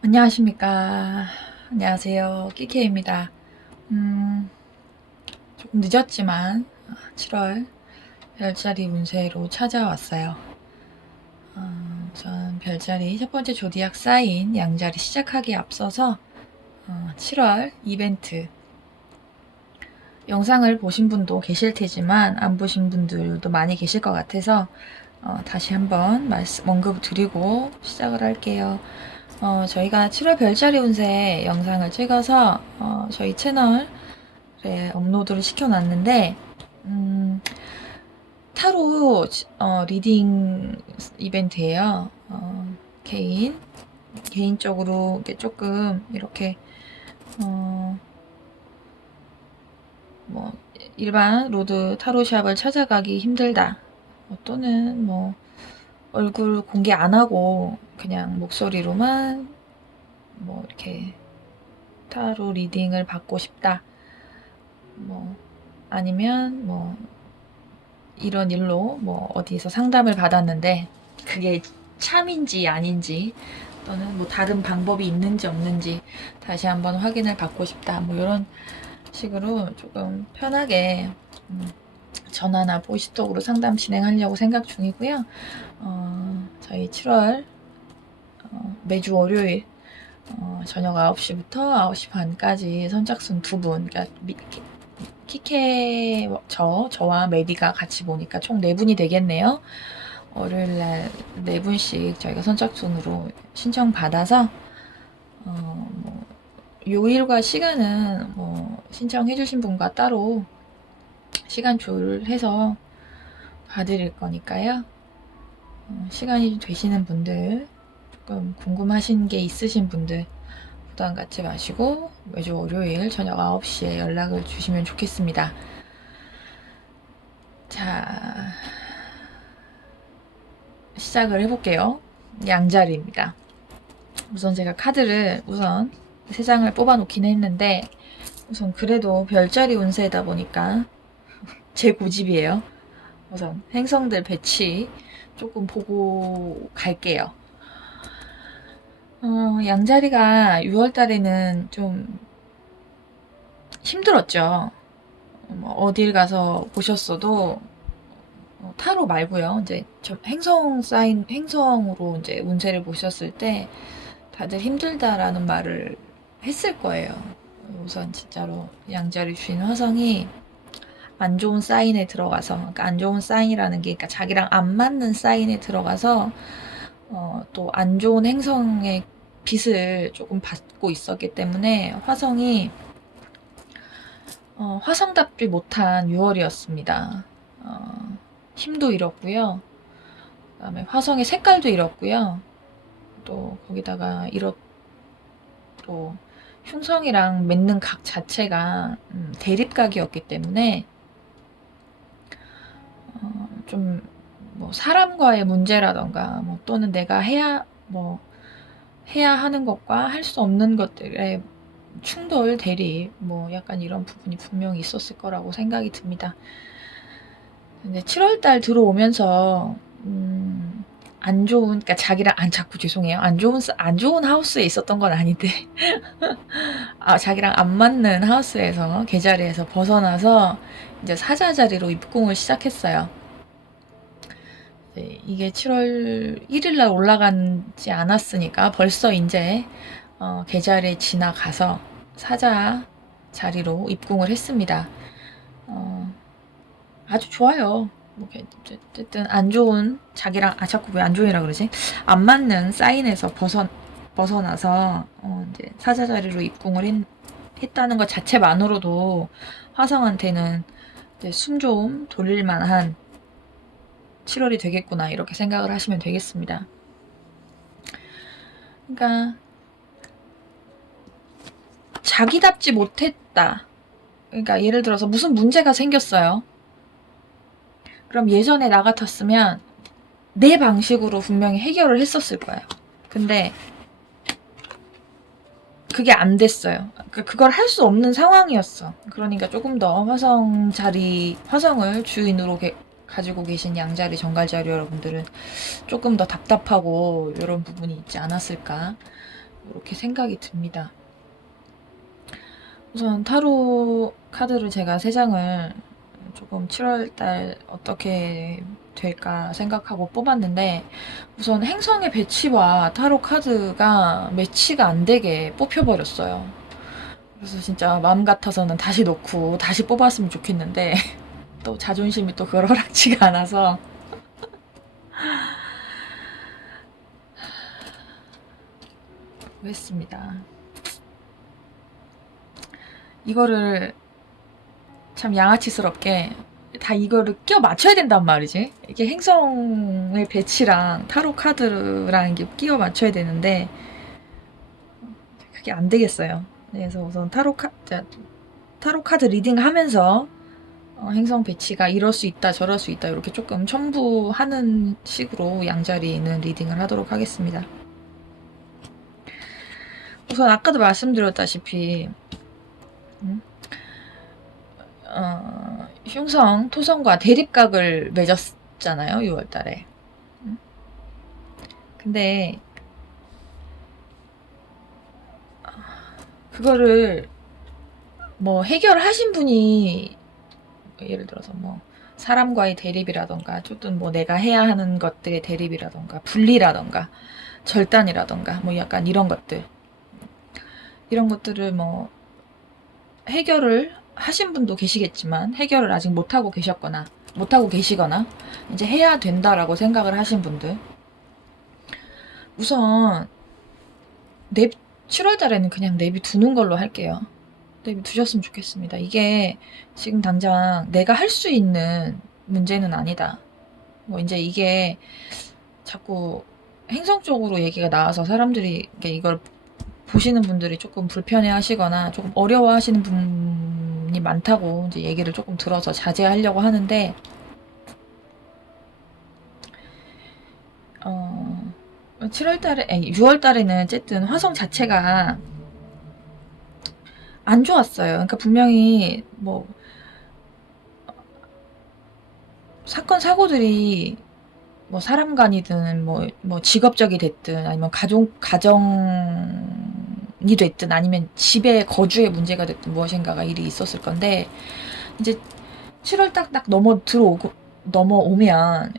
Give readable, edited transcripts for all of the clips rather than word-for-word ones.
안녕하십니까. 안녕하세요. 끼케입니다. 음, 조금 늦었지만 7월 별자리 운세로 찾아왔어요. 우선 별자리 첫 번째 조디악 사인 양자리 시작하기에 앞서서 7월 이벤트 영상을 보신 분도 계실 테지만 안 보신 분들도 많이 계실 것 같아서 다시 한번 언급 드리고 시작을 할게요. 저희가 7월 별자리 운세 영상을 찍어서 저희 채널에 업로드를 시켜놨는데 타로 리딩 이벤트예요. 개인적으로 이렇게 조금 이렇게 뭐 일반 로드 타로샵을 찾아가기 힘들다. 또는 뭐 얼굴 공개 안 하고 그냥 목소리로만 뭐 이렇게 타로 리딩을 받고 싶다. 뭐 아니면 뭐 이런 일로 뭐 어디서 상담을 받았는데 그게 참인지 아닌지 또는 뭐 다른 방법이 있는지 없는지 다시 한번 확인을 받고 싶다. 뭐 이런 식으로 조금 편하게 전화나 보이스톡으로 상담 진행하려고 생각 중이고요. 저희 7월 매주 월요일 저녁 9시부터 9시 반까지 선착순 2분, 그러니까 저와 메디가 같이 보니까 총 4분이 되겠네요. 월요일날 4분씩 저희가 선착순으로 신청받아서 뭐 요일과 시간은 뭐 신청해주신 분과 따로 시간 조율해서 봐드릴 거니까요. 시간이 되시는 분들, 조금 궁금하신 게 있으신 분들 부담 갖지 마시고 매주 월요일 저녁 9시에 연락을 주시면 좋겠습니다. 자, 시작을 해볼게요. 양자리입니다. 우선 제가 카드를 우선 3장을 뽑아 놓긴 했는데 우선 그래도 별자리 운세다 보니까 제 고집이에요. 우선 행성들 배치 조금 보고 갈게요. 양자리가 6월달에는 좀 힘들었죠. 뭐 어딜 가서 보셨어도 타로 말고요. 이제 행성으로 이제 운세를 보셨을 때 다들 힘들다라는 말을 했을 거예요. 우선 진짜로 양자리 주인 화성이 안 좋은 사인에 들어가서, 그러니까 안 좋은 사인이라는 게, 그러니까 자기랑 안 맞는 사인에 들어가서 또 안 좋은 행성의 빛을 조금 받고 있었기 때문에 화성이 화성답지 못한 6월이었습니다. 힘도 잃었고요. 그다음에 화성의 색깔도 잃었고요. 또 거기다가 또 흉성이랑 맺는 각 자체가 대립각이었기 때문에 좀 뭐 사람과의 문제라던가 뭐 또는 내가 해야 하는 것과 할 수 없는 것들의 충돌, 대립 뭐 약간 이런 부분이 분명히 있었을 거라고 생각이 듭니다. 근데 7월달 들어오면서 안 좋은, 그러니까 자기랑 자꾸 죄송해요. 안 좋은 하우스에 있었던 건 아닌데 자기랑 안 맞는 하우스에서 계자리에서 벗어나서 이제 사자 자리로 입궁을 시작했어요. 이게 7월 1일 날 올라가지 않았으니까 벌써 이제 계절에 지나가서 사자 자리로 입궁을 했습니다. 아주 좋아요. 뭐 어쨌든 안 좋은 자기랑 자꾸 왜 안 좋으라 그러지? 안 맞는 사인에서 벗어나서 이제 사자 자리로 입궁을 했다는 것 자체만으로도 화성한테는 숨 좀 돌릴 만한 7월이 되겠구나 이렇게 생각을 하시면 되겠습니다. 그러니까 자기답지 못했다. 그러니까 예를 들어서 무슨 문제가 생겼어요. 그럼 예전에 나 같았으면 내 방식으로 분명히 해결을 했었을 거예요. 근데 그게 안 됐어요. 그걸 할 수 없는 상황이었어. 그러니까 조금 더 화성을 주인으로 가지고 계신 양자리, 정갈자리 여러분들은 조금 더 답답하고 이런 부분이 있지 않았을까. 이렇게 생각이 듭니다. 우선 타로 카드를 제가 3장을 조금 7월달 어떻게 될까 생각하고 뽑았는데, 우선 행성의 배치와 타로 카드가 매치가 안 되게 뽑혀버렸어요. 그래서 진짜 마음 같아서는 다시 놓고 다시 뽑았으면 좋겠는데 또 자존심이 또 그러락지가 않아서 했습니다. 이거를 참 양아치스럽게 다 이거를 끼워 맞춰야 된단 말이지. 이게 행성의 배치랑 타로 카드랑 이게 끼워 맞춰야 되는데 그게 안 되겠어요. 그래서 우선 타로 카드 리딩 하면서 행성 배치가 이럴 수 있다 저럴 수 있다 이렇게 조금 첨부하는 식으로 양자리에 있는 리딩을 하도록 하겠습니다. 우선 아까도 말씀드렸다시피 흉성, 토성과 대립각을 맺었잖아요, 6월달에. 근데 그거를 뭐 해결하신 분이 예를 들어서 뭐 사람과의 대립이라던가 어쨌든 뭐 내가 해야 하는 것들의 대립이라던가 분리라던가 절단이라던가 뭐 약간 이런 것들을 뭐 해결을 하신 분도 계시겠지만 해결을 아직 못하고 계시거나 이제 해야 된다라고 생각을 하신 분들, 우선 7월 달에는 그냥 내비두는 걸로 할게요. 내비두셨으면 좋겠습니다. 이게 지금 당장 내가 할 수 있는 문제는 아니다. 뭐 이제 이게 자꾸 행성 쪽으로 얘기가 나와서 사람들이 이걸 보시는 분들이 조금 불편해 하시거나 조금 어려워 하시는 분이 많다고 이제 얘기를 조금 들어서 자제하려고 하는데, 7월 달에, 6월 달에는 어쨌든 화성 자체가 안 좋았어요. 그러니까 분명히 뭐 사건 사고들이 뭐 사람 간이든 뭐 직업적이 됐든 아니면 가정이 됐든 아니면 집에 거주의 문제가 됐든 무엇인가가 일이 있었을 건데, 이제 7월 딱 넘어오면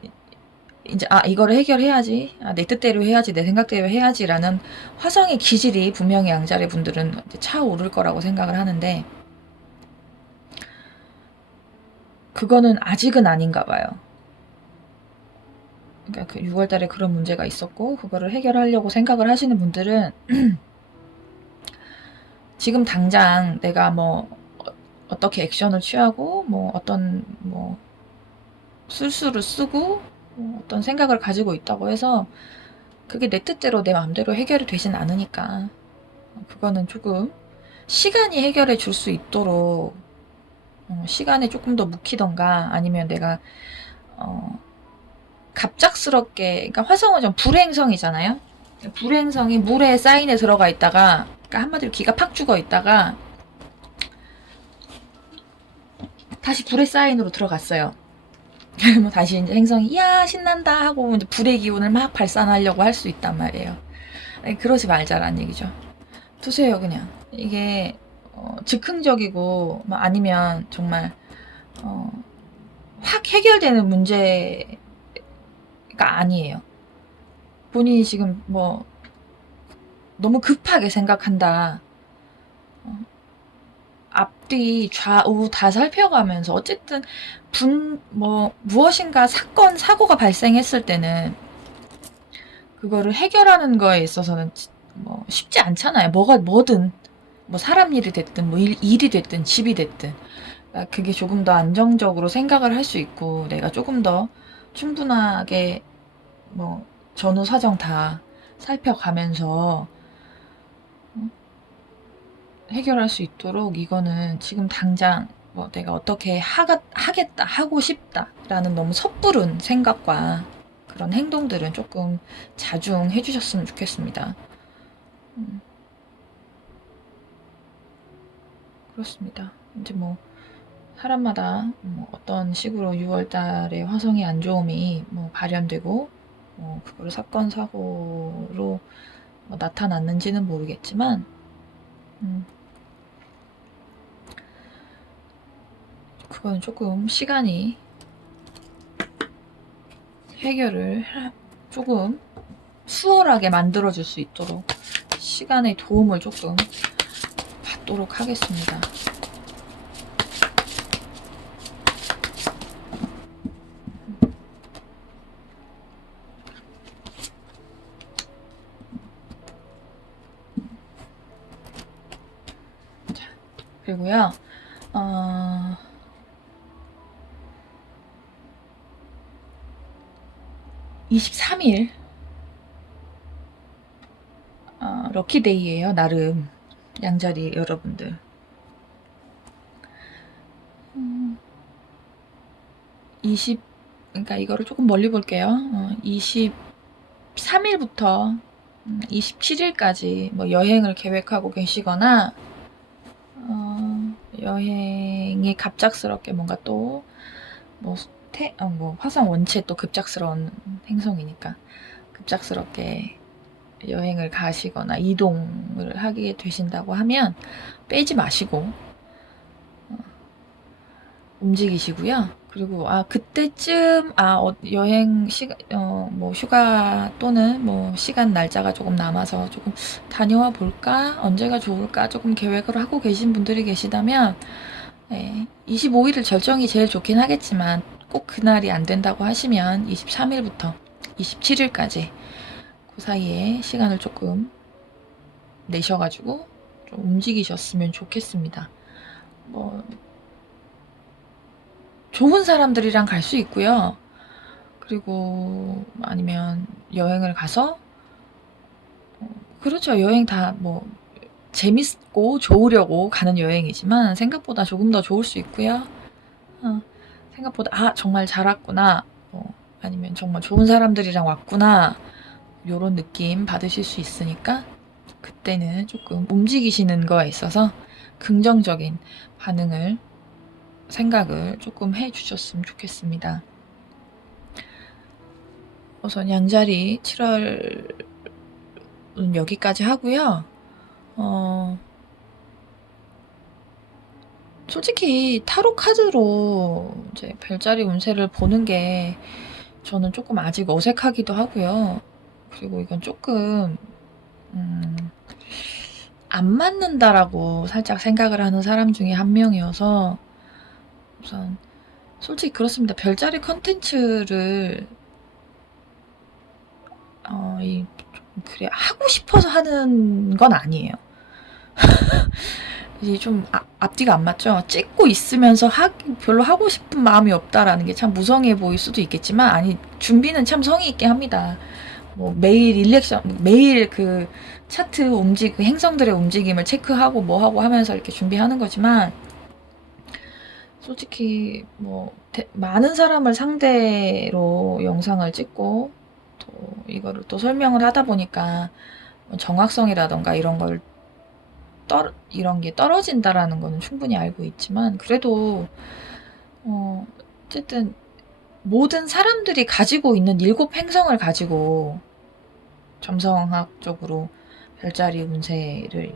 이제 이거를 해결해야지, 내 뜻대로 해야지, 내 생각대로 해야지라는 화성의 기질이 분명히 양자리 분들은 차오를 거라고 생각을 하는데, 그거는 아직은 아닌가 봐요. 그러니까 그 6월 달에 그런 문제가 있었고 그거를 해결하려고 생각을 하시는 분들은 지금 당장 내가 뭐 어떻게 액션을 취하고 뭐 어떤 뭐 술수를 쓰고 뭐 어떤 생각을 가지고 있다고 해서 그게 내 뜻대로 내 마음대로 해결이 되진 않으니까, 그거는 조금 시간이 해결해 줄 수 있도록 시간에 조금 더 묵히던가, 아니면 내가 갑작스럽게, 그러니까 화성은 좀 불행성이잖아요. 불행성이 물에 사인에 들어가 있다가, 그러니까 한마디로 기가 팍 죽어 있다가 다시 불의 사인으로 들어갔어요. 뭐 다시 이제 행성이 이야 신난다 하고 이제 불의 기운을 막 발산하려고 할 수 있단 말이에요. 아니, 그러지 말자라는 얘기죠. 두세요 그냥. 이게 즉흥적이고 아니면 정말 확 해결되는 문제가 아니에요. 본인이 지금 뭐 너무 급하게 생각한다. 앞뒤 좌우 다 살펴가면서 어쨌든 무엇인가 사건 사고가 발생했을 때는 그거를 해결하는 거에 있어서는 뭐 쉽지 않잖아요. 뭐든 뭐 사람 일이 됐든 뭐 일이 됐든 집이 됐든, 그러니까 그게 조금 더 안정적으로 생각을 할 수 있고 내가 조금 더 충분하게 뭐 전후 사정 다 살펴가면서 해결할 수 있도록, 이거는 지금 당장 뭐 내가 어떻게 하겠다, 하고 싶다라는 너무 섣부른 생각과 그런 행동들은 조금 자중해 주셨으면 좋겠습니다. 그렇습니다. 이제 뭐 사람마다 뭐 어떤 식으로 6월 달에 화성의 안 좋음이 뭐 발현되고 그거를 사건 사고로 뭐 나타났는지는 모르겠지만 그거는 조금 시간이 해결을 조금 수월하게 만들어줄 수 있도록 시간의 도움을 조금 받도록 하겠습니다. 자, 그리고요, 23일 럭키데이예요. 나름 양자리 여러분들. 20 그러니까 이거를 조금 멀리 볼게요. 23일부터 27일까지 뭐 여행을 계획하고 계시거나 여행이 갑작스럽게 뭔가 또 뭐 화성 원체 또 급작스러운 행성이니까 급작스럽게 여행을 가시거나 이동을 하게 되신다고 하면 빼지 마시고 움직이시고요. 그리고 그때쯤 여행 뭐 휴가 또는 뭐 시간 날짜가 조금 남아서 조금 다녀와 볼까? 언제가 좋을까? 조금 계획을 하고 계신 분들이 계시다면 25일을 절정이 제일 좋긴 하겠지만 꼭 그날이 안 된다고 하시면 23일부터 27일까지 그 사이에 시간을 조금 내셔가지고 좀 움직이셨으면 좋겠습니다. 뭐 좋은 사람들이랑 갈 수 있고요. 그리고 아니면 여행을 가서 그렇죠. 여행 다 뭐 재밌고 좋으려고 가는 여행이지만 생각보다 조금 더 좋을 수 있고요. 생각보다 정말 잘 왔구나. 아니면 정말 좋은 사람들이랑 왔구나. 요런 느낌 받으실 수 있으니까 그때는 조금 움직이시는 거에 있어서 긍정적인 생각을 조금 해주셨으면 좋겠습니다. 우선 양자리 7월은 여기까지 하고요. 솔직히 타로 카드로 이제 별자리 운세를 보는 게 저는 조금 아직 어색하기도 하고요. 그리고 이건 조금 안 맞는다라고 살짝 생각을 하는 사람 중에 한 명이어서 우선 솔직히 그렇습니다. 별자리 컨텐츠를 그래 하고 싶어서 하는 건 아니에요. 이제 좀 앞뒤가 안 맞죠. 찍고 있으면서 별로 하고 싶은 마음이 없다라는 게 참 무성해 보일 수도 있겠지만 준비는 참 성의 있게 합니다. 뭐 매일 매일 그 차트 행성들의 움직임을 체크하고 뭐 하고 하면서 이렇게 준비하는 거지만 솔직히 뭐 많은 사람을 상대로 영상을 찍고 또 이거를 또 설명을 하다 보니까 정확성이라던가 이런 게 떨어진다라는 거는 충분히 알고 있지만 그래도 어쨌든 모든 사람들이 가지고 있는 7 행성을 가지고 점성학적으로 별자리 운세를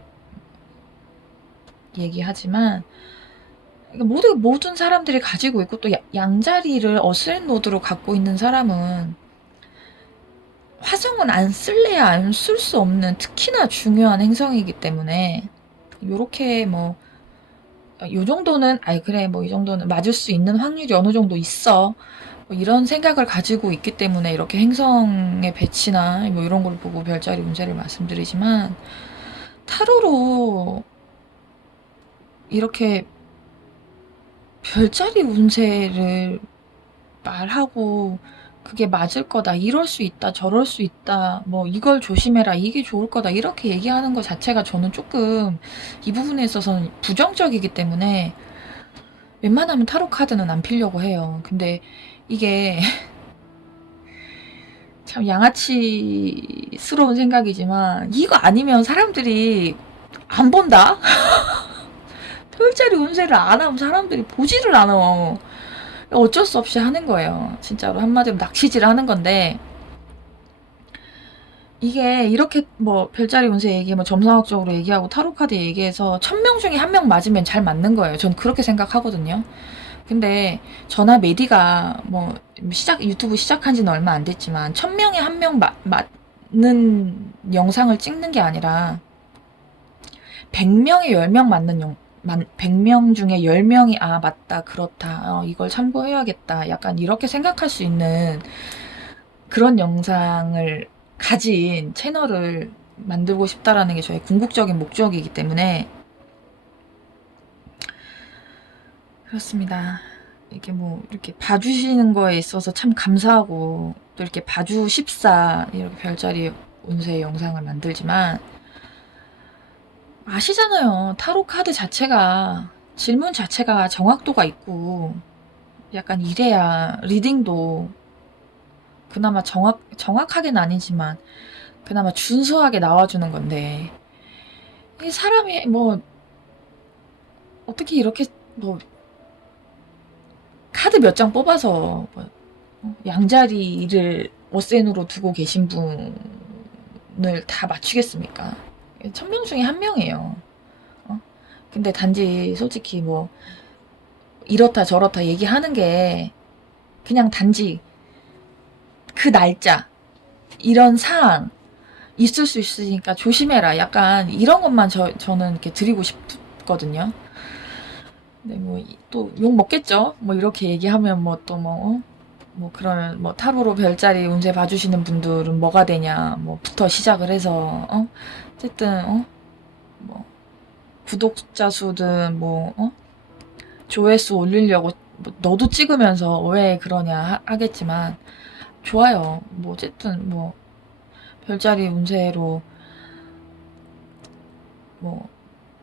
얘기하지만 모든 사람들이 가지고 있고 또 양자리를 어스렌 노드로 갖고 있는 사람은 화성은 안 쓸래야 안 쓸 수 없는 특히나 중요한 행성이기 때문에 요렇게 뭐 요 정도는 그래 뭐 이 정도는 맞을 수 있는 확률이 어느 정도 있어 뭐 이런 생각을 가지고 있기 때문에 이렇게 행성의 배치나 뭐 이런 걸 보고 별자리 운세를 말씀드리지만 타로로 이렇게 별자리 운세를 말하고 그게 맞을 거다, 이럴 수 있다, 저럴 수 있다, 뭐 이걸 조심해라, 이게 좋을 거다 이렇게 얘기하는 것 자체가 저는 조금 이 부분에 있어서는 부정적이기 때문에 웬만하면 타로 카드는 안 피려고 해요. 근데 이게 참 양아치스러운 생각이지만 이거 아니면 사람들이 안 본다? 별자리 운세를 안 하면 사람들이 보지를 않아. 어쩔 수 없이 하는 거예요. 진짜로 한마디로 낚시질 하는 건데 이게 이렇게 뭐 별자리 운세 얘기, 뭐 점성학적으로 얘기하고 타로 카드 얘기해서 1000명 중에 1명 맞으면 잘 맞는 거예요. 전 그렇게 생각하거든요. 근데 저나 메디가 뭐 유튜브 시작한 지는 얼마 안 됐지만 1000명에 1명 맞는 영상을 찍는 게 아니라 100명에 10명 맞는 100명 중에 10명이 아 맞다 그렇다 이걸 참고해야겠다 약간 이렇게 생각할 수 있는 그런 영상을 가진 채널을 만들고 싶다라는 게 저의 궁극적인 목적이기 때문에 그렇습니다. 이렇게 뭐 이렇게 봐주시는 거에 있어서 참 감사하고 또 이렇게 봐주십사 이렇게 별자리 운세 영상을 만들지만 아시잖아요. 타로 카드 자체가 질문 자체가 정확도가 있고 약간 이래야 리딩도 그나마 정확하게는 아니지만 그나마 준수하게 나와주는 건데 이 사람이 뭐 어떻게 이렇게 뭐 카드 몇 장 뽑아서 뭐 양자리를 어센으로 두고 계신 분을 다 맞추겠습니까? 1000명 중에 1명이에요. 근데 단지 솔직히 뭐 이렇다 저렇다 얘기하는 게 그냥 단지 그 날짜 이런 사항 있을 수 있으니까 조심해라 약간 이런 것만 저는 이렇게 드리고 싶거든요. 근데 뭐 또 욕 먹겠죠. 뭐 이렇게 얘기하면 뭐 또 뭐 그러면 뭐 타로로 별자리 운세 봐주시는 분들은 뭐가 되냐 뭐부터 시작을 해서 어쨌든 뭐 구독자 수든 조회수 올리려고 뭐 너도 찍으면서 왜 그러냐 하겠지만 좋아요. 뭐 어쨌든 뭐 별자리 운세로 뭐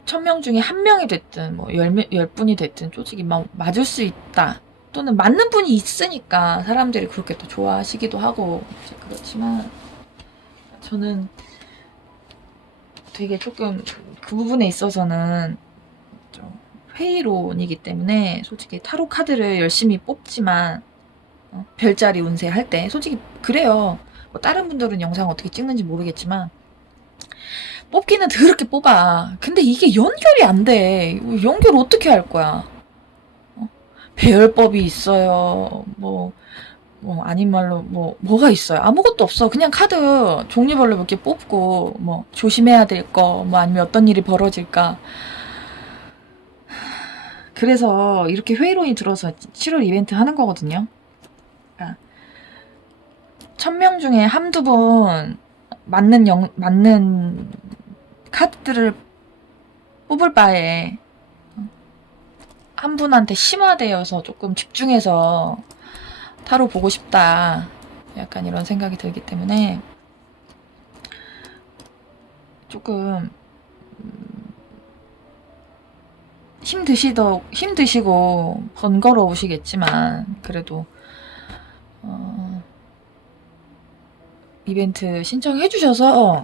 1000명 중에 1명이 됐든 뭐 10분이 됐든 솔직히 맞을 수 있다. 또는 맞는 분이 있으니까 사람들이 그렇게 또 좋아하시기도 하고 그렇지만 저는 되게 조금 그 부분에 있어서는 좀 회의론이기 때문에 솔직히 타로 카드를 열심히 뽑지만 별자리 운세 할 때 솔직히 그래요. 뭐 다른 분들은 영상 어떻게 찍는지 모르겠지만 뽑기는 더럽게 뽑아. 근데 이게 연결이 안 돼. 연결 어떻게 할 거야? 배열법이 있어요. 아닌 말로 뭐가 있어요? 아무것도 없어. 그냥 카드 종류별로 몇 개 뽑고 뭐 조심해야 될 거, 뭐 아니면 어떤 일이 벌어질까. 그래서 이렇게 회의론이 들어서 7월 이벤트 하는 거거든요. 그러니까 1000명 중에 한두 분 맞는 카드들을 뽑을 바에 한 분한테 심화되어서 조금 집중해서 타로 보고 싶다. 약간 이런 생각이 들기 때문에 조금 힘드시고 번거로우시겠지만 그래도 이벤트 신청해 주셔서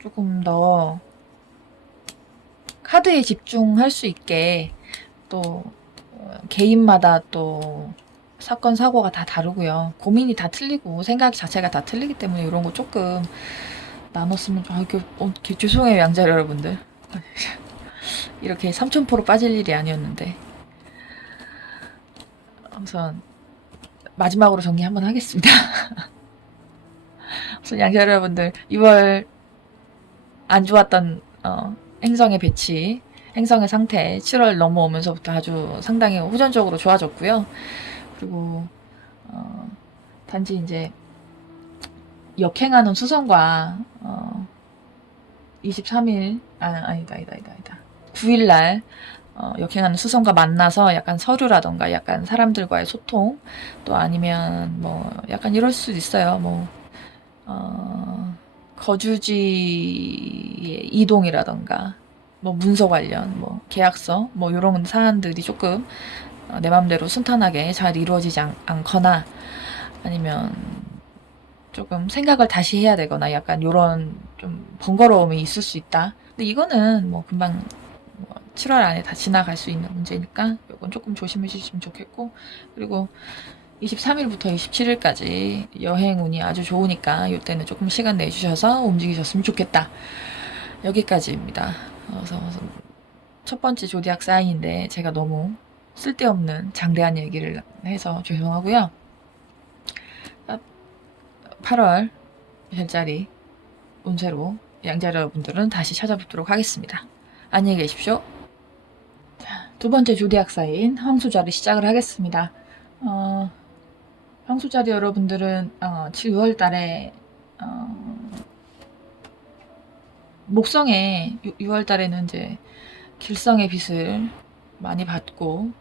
조금 더 카드에 집중할 수 있게 또 개인마다 또 사건 사고가 다 다르고요. 고민이 다 틀리고 생각 자체가 다 틀리기 때문에 이런 거 조금 나눴으면 죄송해요 양자 여러분들. 이렇게 3000% 빠질 일이 아니었는데 우선 마지막으로 정리 한번 하겠습니다. 우선 양자 여러분들 2월 안 좋았던 행성의 배치 행성의 상태 7월 넘어오면서부터 아주 상당히 호전적으로 좋아졌고요. 그리고 단지 이제 역행하는 수성과 23일 아니다 9일날 역행하는 수성과 만나서 약간 서류라던가 약간 사람들과의 소통 또 아니면 뭐 약간 이럴 수도 있어요. 거주지의 이동이라던가 뭐 문서 관련 뭐 계약서 뭐 이런 사안들이 조금 내 맘대로 순탄하게 잘 이루어지지 않거나 아니면 조금 생각을 다시 해야 되거나 약간 요런 좀 번거로움이 있을 수 있다. 근데 이거는 뭐 금방 7월 안에 다 지나갈 수 있는 문제니까 이건 조금 조심해 주시면 좋겠고 그리고 23일부터 27일까지 여행 운이 아주 좋으니까 이때는 조금 시간 내주셔서 움직이셨으면 좋겠다. 여기까지입니다. 그래서 첫 번째 조디악 사인인데 제가 너무 쓸데없는 장대한 얘기를 해서 죄송하고요. 8월 별자리 운세로 양자리 여러분들은 다시 찾아뵙도록 하겠습니다. 안녕히 계십시오. 자, 두 번째 조디악 사인 황소자리 시작을 하겠습니다. 황소자리 여러분들은 7월 달에 목성에 6월 달에는 이제 길성의 빛을 많이 받고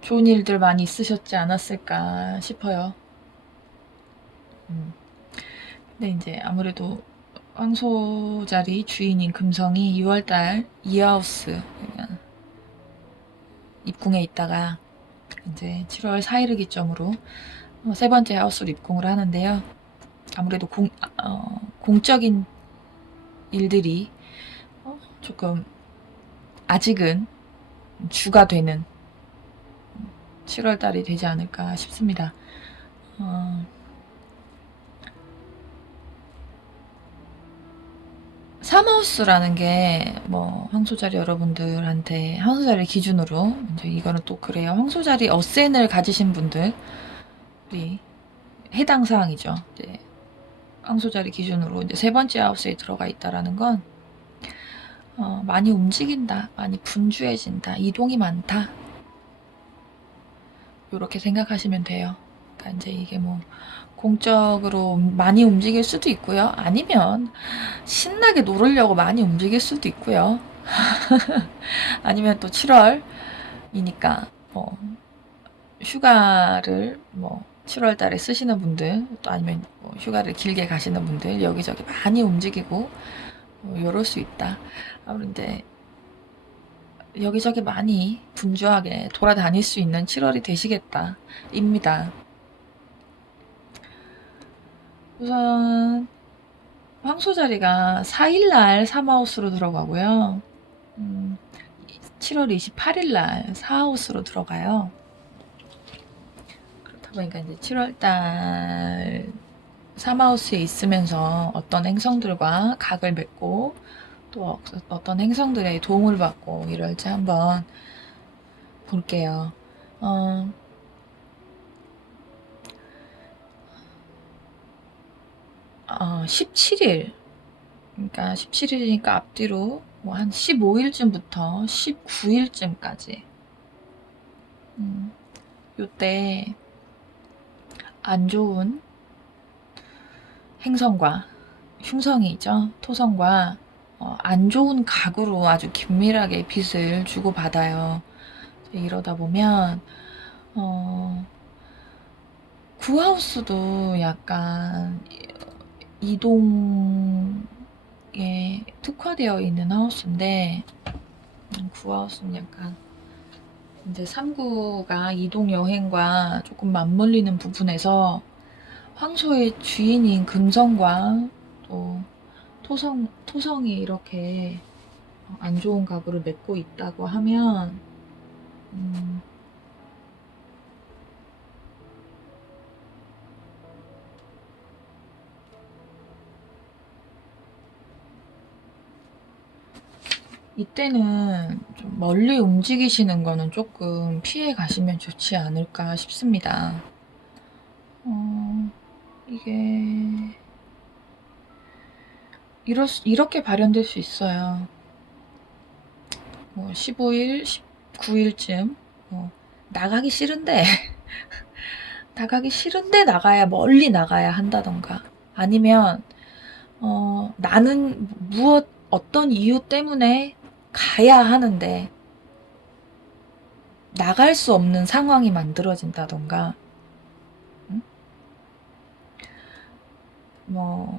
좋은 일들 많이 있으셨지 않았을까 싶어요. 근데 이제 아무래도 황소자리 주인인 금성이 6월달 이하우스 입궁에 있다가 이제 7월 4일을 기점으로 세 번째 하우스로 입궁을 하는데요. 아무래도 공적인 일들이 조금 아직은 주가 되는 7월달이 되지 않을까 싶습니다. 삼하우스라는 게 뭐 황소자리 여러분들한테 황소자리 기준으로 이제 이거는 또 그래요. 황소자리 어센을 가지신 분들이 해당 사항이죠. 이제 황소자리 기준으로 이제 세 번째 하우스에 들어가 있다라는 건 많이 움직인다, 많이 분주해진다, 이동이 많다. 이렇게 생각하시면 돼요. 그러니까 이제 이게 뭐 공적으로 많이 움직일 수도 있고요. 아니면 신나게 놀으려고 많이 움직일 수도 있고요. 아니면 또 7월이니까 뭐 휴가를 뭐 7월 달에 쓰시는 분들, 또 아니면 뭐 휴가를 길게 가시는 분들 여기저기 많이 움직이고 이럴 수 있다. 아무래도 이제 여기저기 많이 분주하게 돌아다닐 수 있는 7월이 되시겠다 입니다. 우선 황소자리가 4일날 3하우스로 들어가고요. 7월 28일날 4하우스로 들어가요. 그렇다 보니까 이제 7월달 3하우스에 있으면서 어떤 행성들과 각을 맺고 또 어떤 행성들의 도움을 받고 이럴지 한번 볼게요. 17일, 그러니까 17일이니까 앞뒤로 뭐 한 15일쯤부터 19일쯤까지 요때 안 좋은 행성과 흉성이죠. 토성과 안 좋은 각으로 아주 긴밀하게 빛을 주고받아요. 이러다 보면 구하우스도 약간 이동에 특화되어 있는 하우스인데 구하우스는 약간 이제 3구가 이동 여행과 조금 맞물리는 부분에서 황소의 주인인 금성과 또 토성이 이렇게 안 좋은 각으로 맺고 있다고 하면 이때는 좀 멀리 움직이시는 거는 조금 피해 가시면 좋지 않을까 싶습니다. 이게 이렇게 발현될 수 있어요. 뭐 15일, 19일쯤 나가기 싫은데 나가기 싫은데 나가야 멀리 나가야 한다던가 아니면 나는 어떤 이유 때문에 가야 하는데 나갈 수 없는 상황이 만들어진다던가 뭐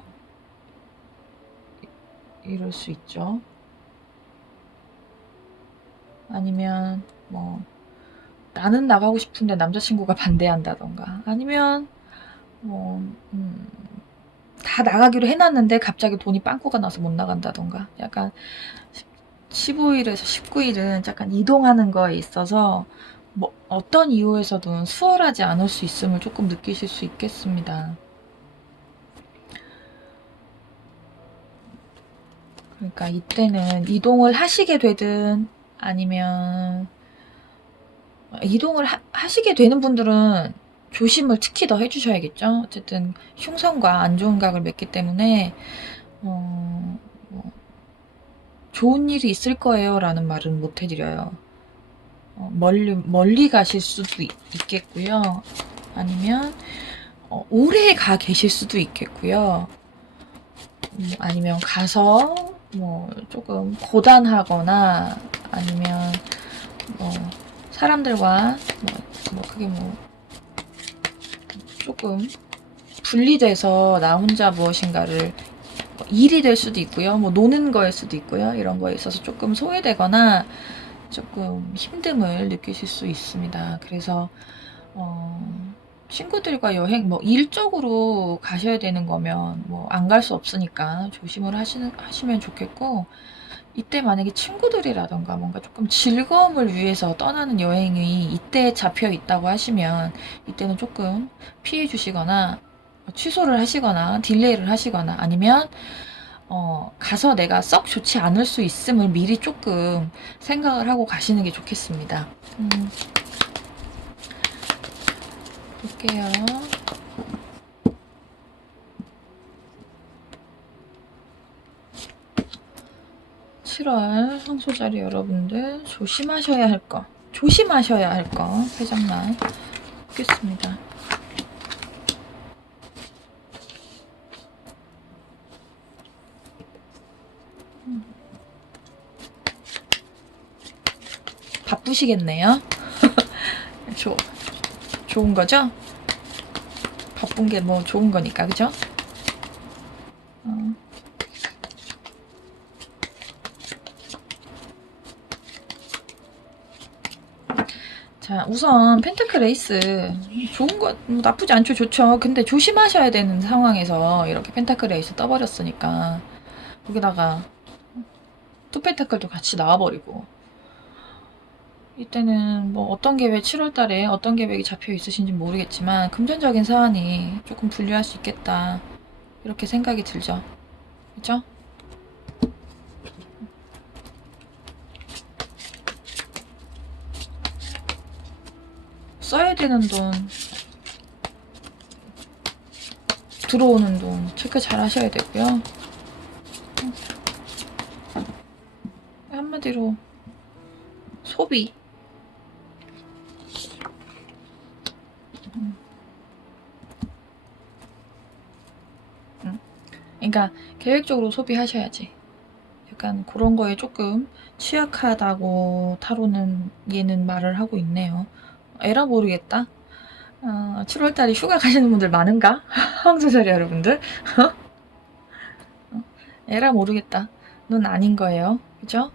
이럴 수 있죠. 아니면 뭐 나는 나가고 싶은데 남자친구가 반대한다던가 아니면 뭐 다 나가기로 해놨는데 갑자기 돈이 빵꾸가 나서 못 나간다던가 약간 15일에서 19일은 약간 이동하는 거에 있어서 뭐 어떤 이유에서든 수월하지 않을 수 있음을 조금 느끼실 수 있겠습니다. 그러니까 이때는 이동을 하시게 되든 아니면 이동을 하시게 되는 분들은 조심을 특히 더 해주셔야겠죠. 어쨌든 흉성과 안 좋은 각을 맺기 때문에 뭐 좋은 일이 있을 거예요 라는 말은 못 해드려요. 멀리 가실 수도 있겠고요. 아니면 오래 가 계실 수도 있겠고요. 아니면 가서 뭐 조금 고단하거나 아니면 뭐 사람들과 그게 조금 분리돼서 나 혼자 무엇인가를 일이 될 수도 있고요. 뭐 노는 거일 수도 있고요. 이런 거에 있어서 조금 소외되거나 조금 힘듦을 느끼실 수 있습니다. 그래서 친구들과 여행 뭐 일적으로 가셔야 되는 거면 뭐 안 갈 수 없으니까 조심을 하시면 좋겠고, 이때 만약에 친구들이라던가 뭔가 조금 즐거움을 위해서 떠나는 여행이 이때 잡혀 있다고 하시면 이때는 조금 피해 주시거나 취소를 하시거나 딜레이를 하시거나 아니면 가서 내가 썩 좋지 않을 수 있음을 미리 조금 생각을 하고 가시는 게 좋겠습니다. 볼게요. 7월 황소자리 여러분들 조심하셔야 할 거, 회장난 보겠습니다. 바쁘시겠네요. 좋은 거죠? 바쁜 게 뭐 좋은 거니까, 그죠? 자, 우선 펜타클 에이스 좋은 거 나쁘지 않죠. 좋죠. 근데 조심하셔야 되는 상황에서 이렇게 펜타클 에이스 떠버렸으니까 거기다가 투 펜타클도 같이 나와버리고, 이때는 뭐 어떤 계획 7월달에 어떤 계획이 잡혀 있으신지 모르겠지만 금전적인 사안이 조금 불리할 수 있겠다 이렇게 생각이 들죠. 그죠? 써야 되는 돈, 들어오는 돈 체크 잘 하셔야 되고요. 한마디로 소비. 그러니까 계획적으로 소비하셔야지. 약간 그런 거에 조금 취약하다고 타로는 얘는 말을 하고 있네요. 에라 모르겠다. 7월달에 휴가 가시는 분들 많은가? 황소자리 여러분들. 에라 모르겠다. 넌 아닌 거예요. 그죠?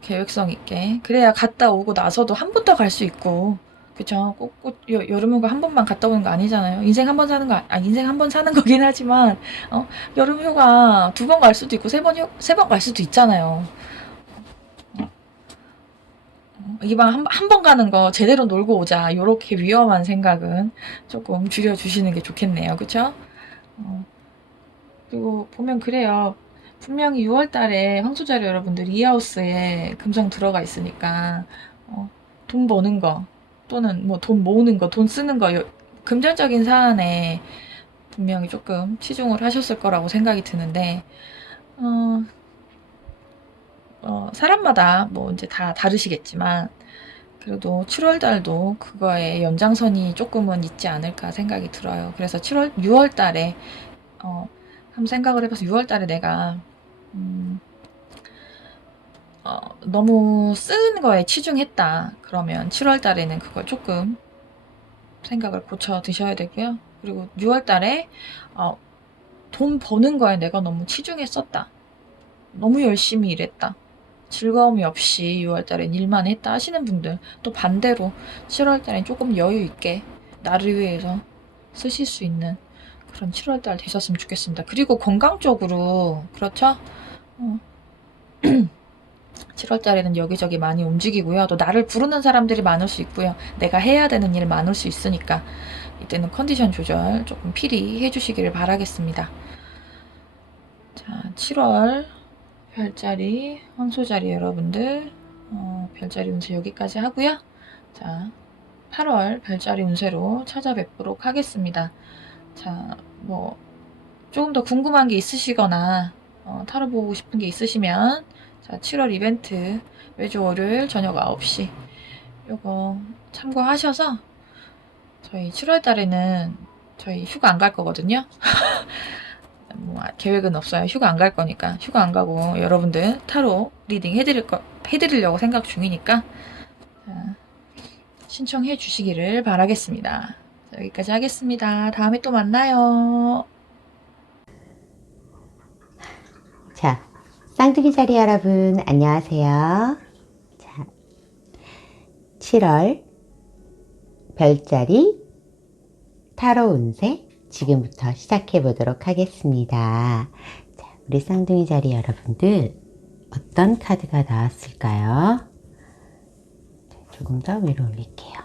계획성 있게. 그래야 갔다 오고 나서도 한 번 더 갈 수 있고. 그죠? 꼭 여름휴가 한 번만 갔다 오는 거 아니잖아요. 인생 한 번 사는 거, 인생 한 번 사는 거긴 하지만, 여름휴가 2번 갈 수도 있고, 3번 갈 수도 있잖아요. 이번 한 번 가는 거 제대로 놀고 오자. 요렇게 위험한 생각은 조금 줄여주시는 게 좋겠네요. 그쵸? 그리고 보면 그래요. 분명히 6월 달에 황소자리 여러분들 이하우스에 금성 들어가 있으니까, 돈 버는 거, 또는 뭐 돈 모으는 거, 돈 쓰는 거, 금전적인 사안에 분명히 조금 치중을 하셨을 거라고 생각이 드는데, 사람마다 뭐 이제 다 다르시겠지만, 그래도 7월 달도 그거에 연장선이 조금은 있지 않을까 생각이 들어요. 그래서 6월 달에, 한번 생각을 해봐서 6월 달에 내가, 너무 쓰는 거에 치중했다. 그러면 7월 달에는 그걸 조금 생각을 고쳐 드셔야 되고요. 그리고 6월 달에, 돈 버는 거에 내가 너무 치중했었다. 너무 열심히 일했다. 즐거움이 없이 6월달엔 일만 했다 하시는 분들, 또 반대로 7월달엔 조금 여유 있게 나를 위해서 쓰실 수 있는 그런 7월달 되셨으면 좋겠습니다. 그리고 건강 쪽으로, 그렇죠? 7월 달에는 여기저기 많이 움직이고요. 또 나를 부르는 사람들이 많을 수 있고요. 내가 해야 되는 일 많을 수 있으니까 이때는 컨디션 조절 조금 필히 해주시기를 바라겠습니다. 자, 7월 별자리, 황소자리 여러분들 별자리 운세 여기까지 하고요. 자, 8월 별자리 운세로 찾아뵙도록 하겠습니다. 자, 뭐 조금 더 궁금한 게 있으시거나 타로 보고 싶은 게 있으시면 자, 7월 이벤트 매주 월요일 저녁 9시 요거 참고하셔서 저희 7월 달에는 저희 휴가 안 갈 거거든요. 뭐 계획은 없어요. 휴가 안 갈 거니까 휴가 안 가고 여러분들 타로 리딩 해드리려고 생각 중이니까 자, 신청해 주시기를 바라겠습니다. 자, 여기까지 하겠습니다. 다음에 또 만나요. 자, 쌍둥이 자리 여러분 안녕하세요. 자, 7월 별자리 타로 운세 지금부터 시작해 보도록 하겠습니다. 자, 우리 쌍둥이 자리 여러분들 어떤 카드가 나왔을까요? 자, 조금 더 위로 올릴게요.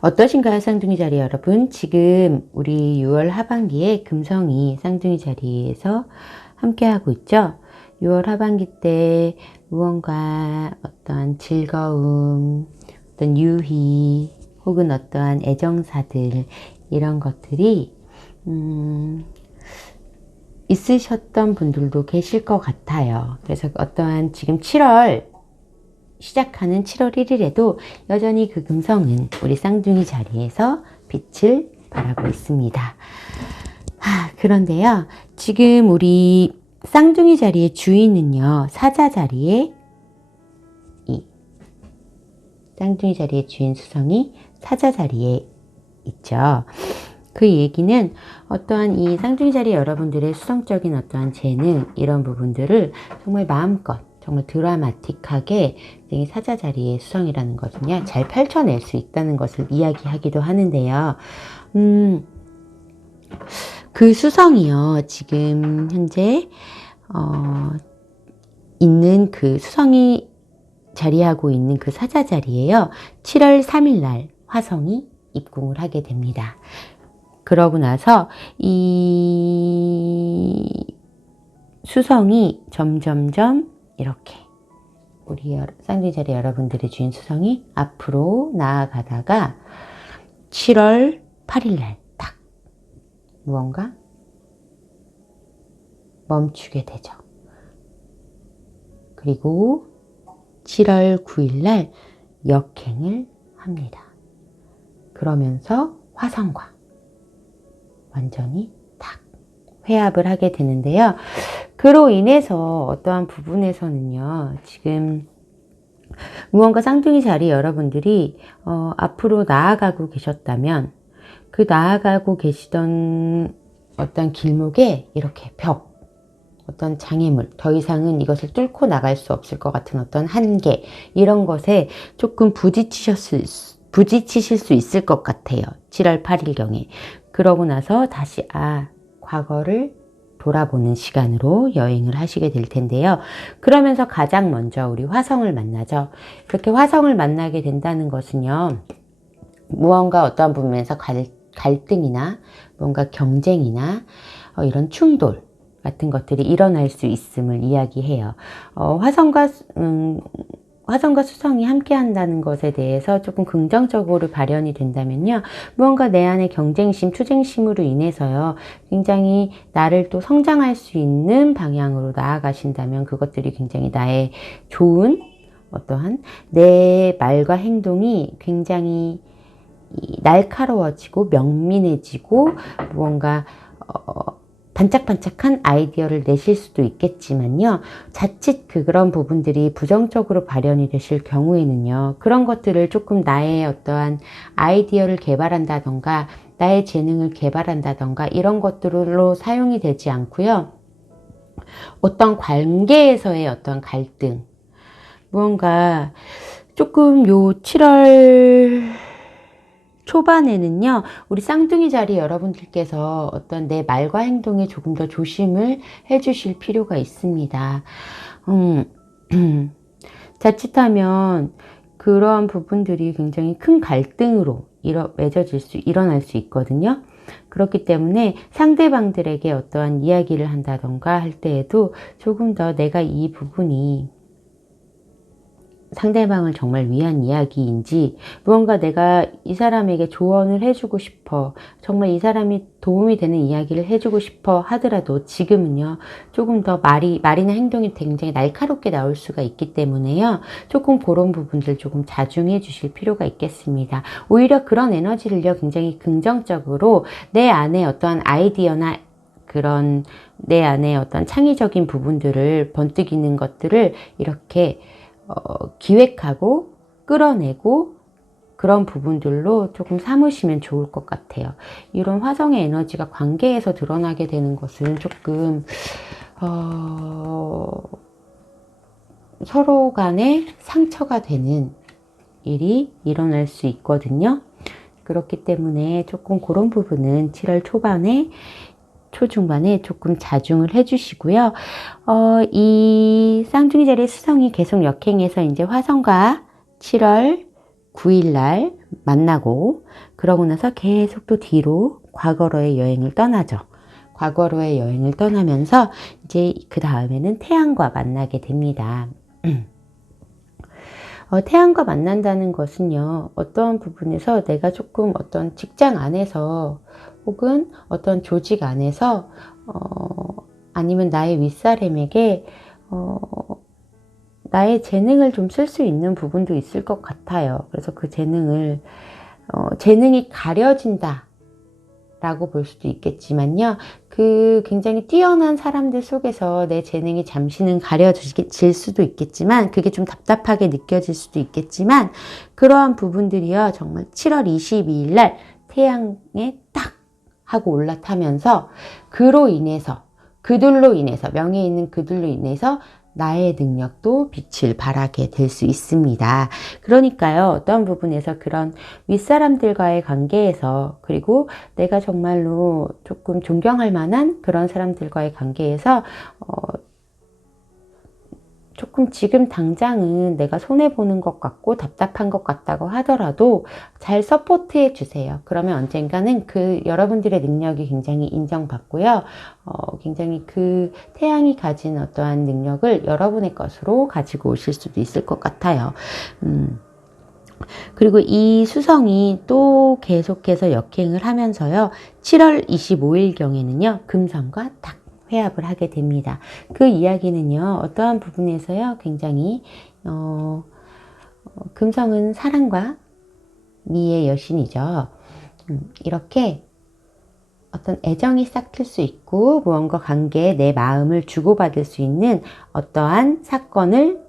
어떠신가요, 쌍둥이 자리 여러분? 지금 우리 6월 하반기에 금성이 쌍둥이 자리에서 함께하고 있죠? 6월 하반기 때 무언가 어떠한 즐거움, 어떤 유희, 혹은 어떠한 애정사들, 이런 것들이 있으셨던 분들도 계실 것 같아요. 그래서 어떠한 지금 7월 시작하는 7월 1일에도 여전히 그 금성은 우리 쌍둥이 자리에서 빛을 발하고 있습니다. 그런데요, 지금 우리 쌍둥이 자리의 주인은요, 사자 자리에 쌍둥이 자리의 주인 수성이 사자 자리에 있죠. 그 얘기는 어떠한 이 쌍둥이 자리 여러분들의 수성적인 어떠한 재능, 이런 부분들을 정말 마음껏 정말 드라마틱하게 사자 자리의 수성이라는 것은요, 잘 펼쳐낼 수 있다는 것을 이야기하기도 하는데요. 그 수성이요, 지금 현재 있는 그 수성이 자리하고 있는 그 사자 자리에요, 7월 3일 날 화성이 입궁을 하게 됩니다. 그러고 나서 이 수성이 점점점 이렇게 우리 쌍둥이 자리 여러분들의 주인 수성이 앞으로 나아가다가 7월 8일 날 딱 무언가 멈추게 되죠. 그리고 7월 9일 날 역행을 합니다. 그러면서 화성과 완전히 딱 회합을 하게 되는데요. 그로 인해서 어떠한 부분에서는요, 지금 무언가 쌍둥이 자리 여러분들이 앞으로 나아가고 계셨다면 그 나아가고 계시던 어떤 길목에 이렇게 벽, 어떤 장애물, 더 이상은 이것을 뚫고 나갈 수 없을 것 같은 어떤 한계, 이런 것에 조금 부딪히실 수 있을 것 같아요. 7월 8일경에. 그러고 나서 다시 과거를 돌아보는 시간으로 여행을 하시게 될 텐데요. 그러면서 가장 먼저 우리 화성을 만나죠. 그렇게 화성을 만나게 된다는 것은요, 무언가 어떠한 부분에서 갈등이나 뭔가 경쟁이나 이런 충돌 같은 것들이 일어날 수 있음을 이야기해요. 화성과 수성이 함께 한다는 것에 대해서 조금 긍정적으로 발현이 된다면요, 무언가 내 안의 경쟁심, 투쟁심으로 인해서요, 굉장히 나를 또 성장할 수 있는 방향으로 나아가신다면 그것들이 굉장히 나의 좋은 어떠한 내 말과 행동이 굉장히 날카로워지고 명민해지고 무언가 반짝반짝한 아이디어를 내실 수도 있겠지만요, 자칫 그런 부분들이 부정적으로 발현이 되실 경우에는요, 그런 것들을 조금 나의 어떠한 아이디어를 개발한다던가 나의 재능을 개발한다던가 이런 것들로 사용이 되지 않고요, 어떤 관계에서의 어떤 갈등, 무언가 조금 요 7월 초반에는요, 우리 쌍둥이 자리 여러분들께서 어떤 내 말과 행동에 조금 더 조심을 해 주실 필요가 있습니다. 자칫하면 그러한 부분들이 굉장히 큰 갈등으로 일어날 수 있거든요. 그렇기 때문에 상대방들에게 어떠한 이야기를 한다던가 할 때에도 조금 더 내가 이 부분이 상대방을 정말 위한 이야기인지, 무언가 내가 이 사람에게 조언을 해주고 싶어, 정말 이 사람이 도움이 되는 이야기를 해주고 싶어 하더라도 지금은요, 조금 더 말이나 행동이 굉장히 날카롭게 나올 수가 있기 때문에요, 조금 그런 부분들 조금 자중해 주실 필요가 있겠습니다. 오히려 그런 에너지를요, 굉장히 긍정적으로 내 안에 어떠한 아이디어나 그런 내 안에 어떤 창의적인 부분들을 번뜩이는 것들을 이렇게 기획하고 끌어내고 그런 부분들로 조금 삼으시면 좋을 것 같아요. 이런 화성의 에너지가 관계에서 드러나게 되는 것은 조금 서로 간에 상처가 되는 일이 일어날 수 있거든요. 그렇기 때문에 조금 그런 부분은 7월 초중반에 조금 자중을 해주시고요. 이 쌍둥이 자리의 수성이 계속 역행해서 이제 화성과 7월 9일 날 만나고, 그러고 나서 계속 또 뒤로 과거로의 여행을 떠나죠. 과거로의 여행을 떠나면서 이제 그 다음에는 태양과 만나게 됩니다. 태양과 만난다는 것은요, 어떤 부분에서 내가 조금 어떤 직장 안에서 혹은 어떤 조직 안에서 아니면 나의 윗사람에게 나의 재능을 좀 쓸 수 있는 부분도 있을 것 같아요. 그래서 그 재능이 가려진다 라고 볼 수도 있겠지만요, 그 굉장히 뛰어난 사람들 속에서 내 재능이 잠시는 가려질 수도 있겠지만, 그게 좀 답답하게 느껴질 수도 있겠지만, 그러한 부분들이요, 정말 7월 22일 날 태양에 딱 하고 올라타면서 그들로 인해서 명예 있는 그들로 인해서 나의 능력도 빛을 발하게 될 수 있습니다. 그러니까요, 어떤 부분에서 그런 윗사람들과의 관계에서, 그리고 내가 정말로 조금 존경할 만한 그런 사람들과의 관계에서 조금 지금 당장은 내가 손해보는 것 같고 답답한 것 같다고 하더라도 잘 서포트해 주세요. 그러면 언젠가는 그 여러분들의 능력이 굉장히 인정받고요. 굉장히 그 태양이 가진 어떠한 능력을 여러분의 것으로 가지고 오실 수도 있을 것 같아요. 그리고 이 수성이 또 계속해서 역행을 하면서요, 7월 25일경에는요, 금성과 딱 회합을 하게 됩니다. 그 이야기는요, 어떠한 부분에서요, 굉장히 금성은 사랑과 미의 여신이죠. 이렇게 어떤 애정이 싹틀 수 있고 무언가 관계에 내 마음을 주고받을 수 있는 어떠한 사건을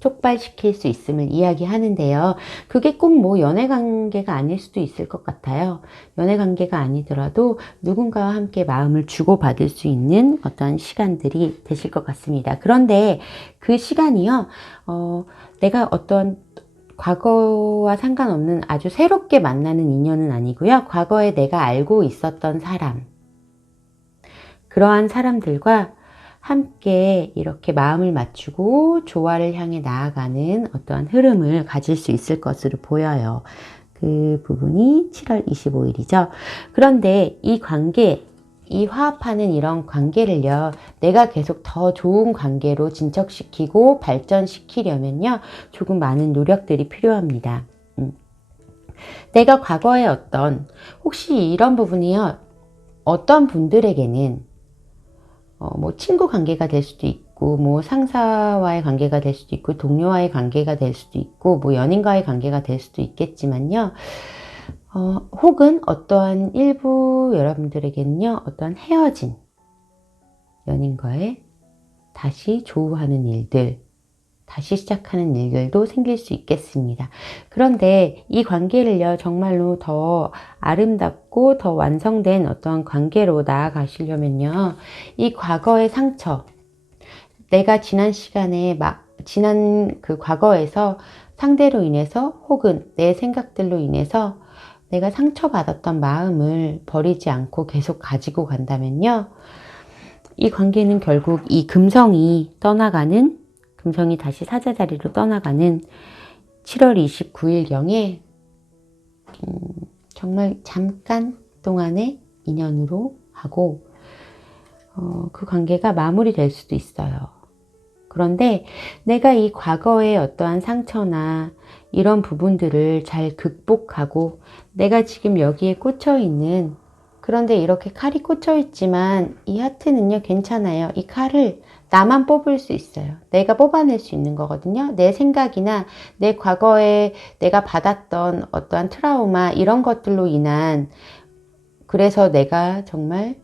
촉발시킬 수 있음을 이야기하는데요. 그게 꼭 뭐 연애관계가 아닐 수도 있을 것 같아요. 연애관계가 아니더라도 누군가와 함께 마음을 주고받을 수 있는 어떤 시간들이 되실 것 같습니다. 그런데 그 시간이요, 내가 어떤 과거와 상관없는 아주 새롭게 만나는 인연은 아니고요. 과거에 내가 알고 있었던 사람, 그러한 사람들과 함께 이렇게 마음을 맞추고 조화를 향해 나아가는 어떠한 흐름을 가질 수 있을 것으로 보여요. 그 부분이 7월 25일이죠. 그런데 이 관계, 이 화합하는 이런 관계를요, 내가 계속 더 좋은 관계로 진척시키고 발전시키려면요, 조금 많은 노력들이 필요합니다. 내가 과거에 혹시 이런 부분이요, 어떤 분들에게는 뭐 친구 관계가 될 수도 있고, 뭐 상사와의 관계가 될 수도 있고, 동료와의 관계가 될 수도 있고, 뭐 연인과의 관계가 될 수도 있겠지만요. 혹은 어떠한 일부 여러분들에게는요, 어떠한 헤어진 연인과의 다시 조우하는 일들, 다시 시작하는 일들도 생길 수 있겠습니다. 그런데 이 관계를요, 정말로 더 아름답고 더 완성된 어떤 관계로 나아가시려면요, 이 과거의 상처, 내가 지난 시간에 지난 그 과거에서 상대로 인해서 혹은 내 생각들로 인해서 내가 상처받았던 마음을 버리지 않고 계속 가지고 간다면요. 이 관계는 결국 이 금성이 다시 사자자리로 떠나가는 7월 29일경에 정말 잠깐 동안의 인연으로 하고 그 관계가 마무리될 수도 있어요. 그런데 내가 이 과거의 어떠한 상처나 이런 부분들을 잘 극복하고 내가 지금 여기에 꽂혀 있는, 그런데 이렇게 칼이 꽂혀 있지만 이 하트는요 괜찮아요. 이 칼을 나만 뽑을 수 있어요. 내가 뽑아낼 수 있는 거거든요. 내 생각이나 내 과거에 내가 받았던 어떠한 트라우마 이런 것들로 인한, 그래서 내가 정말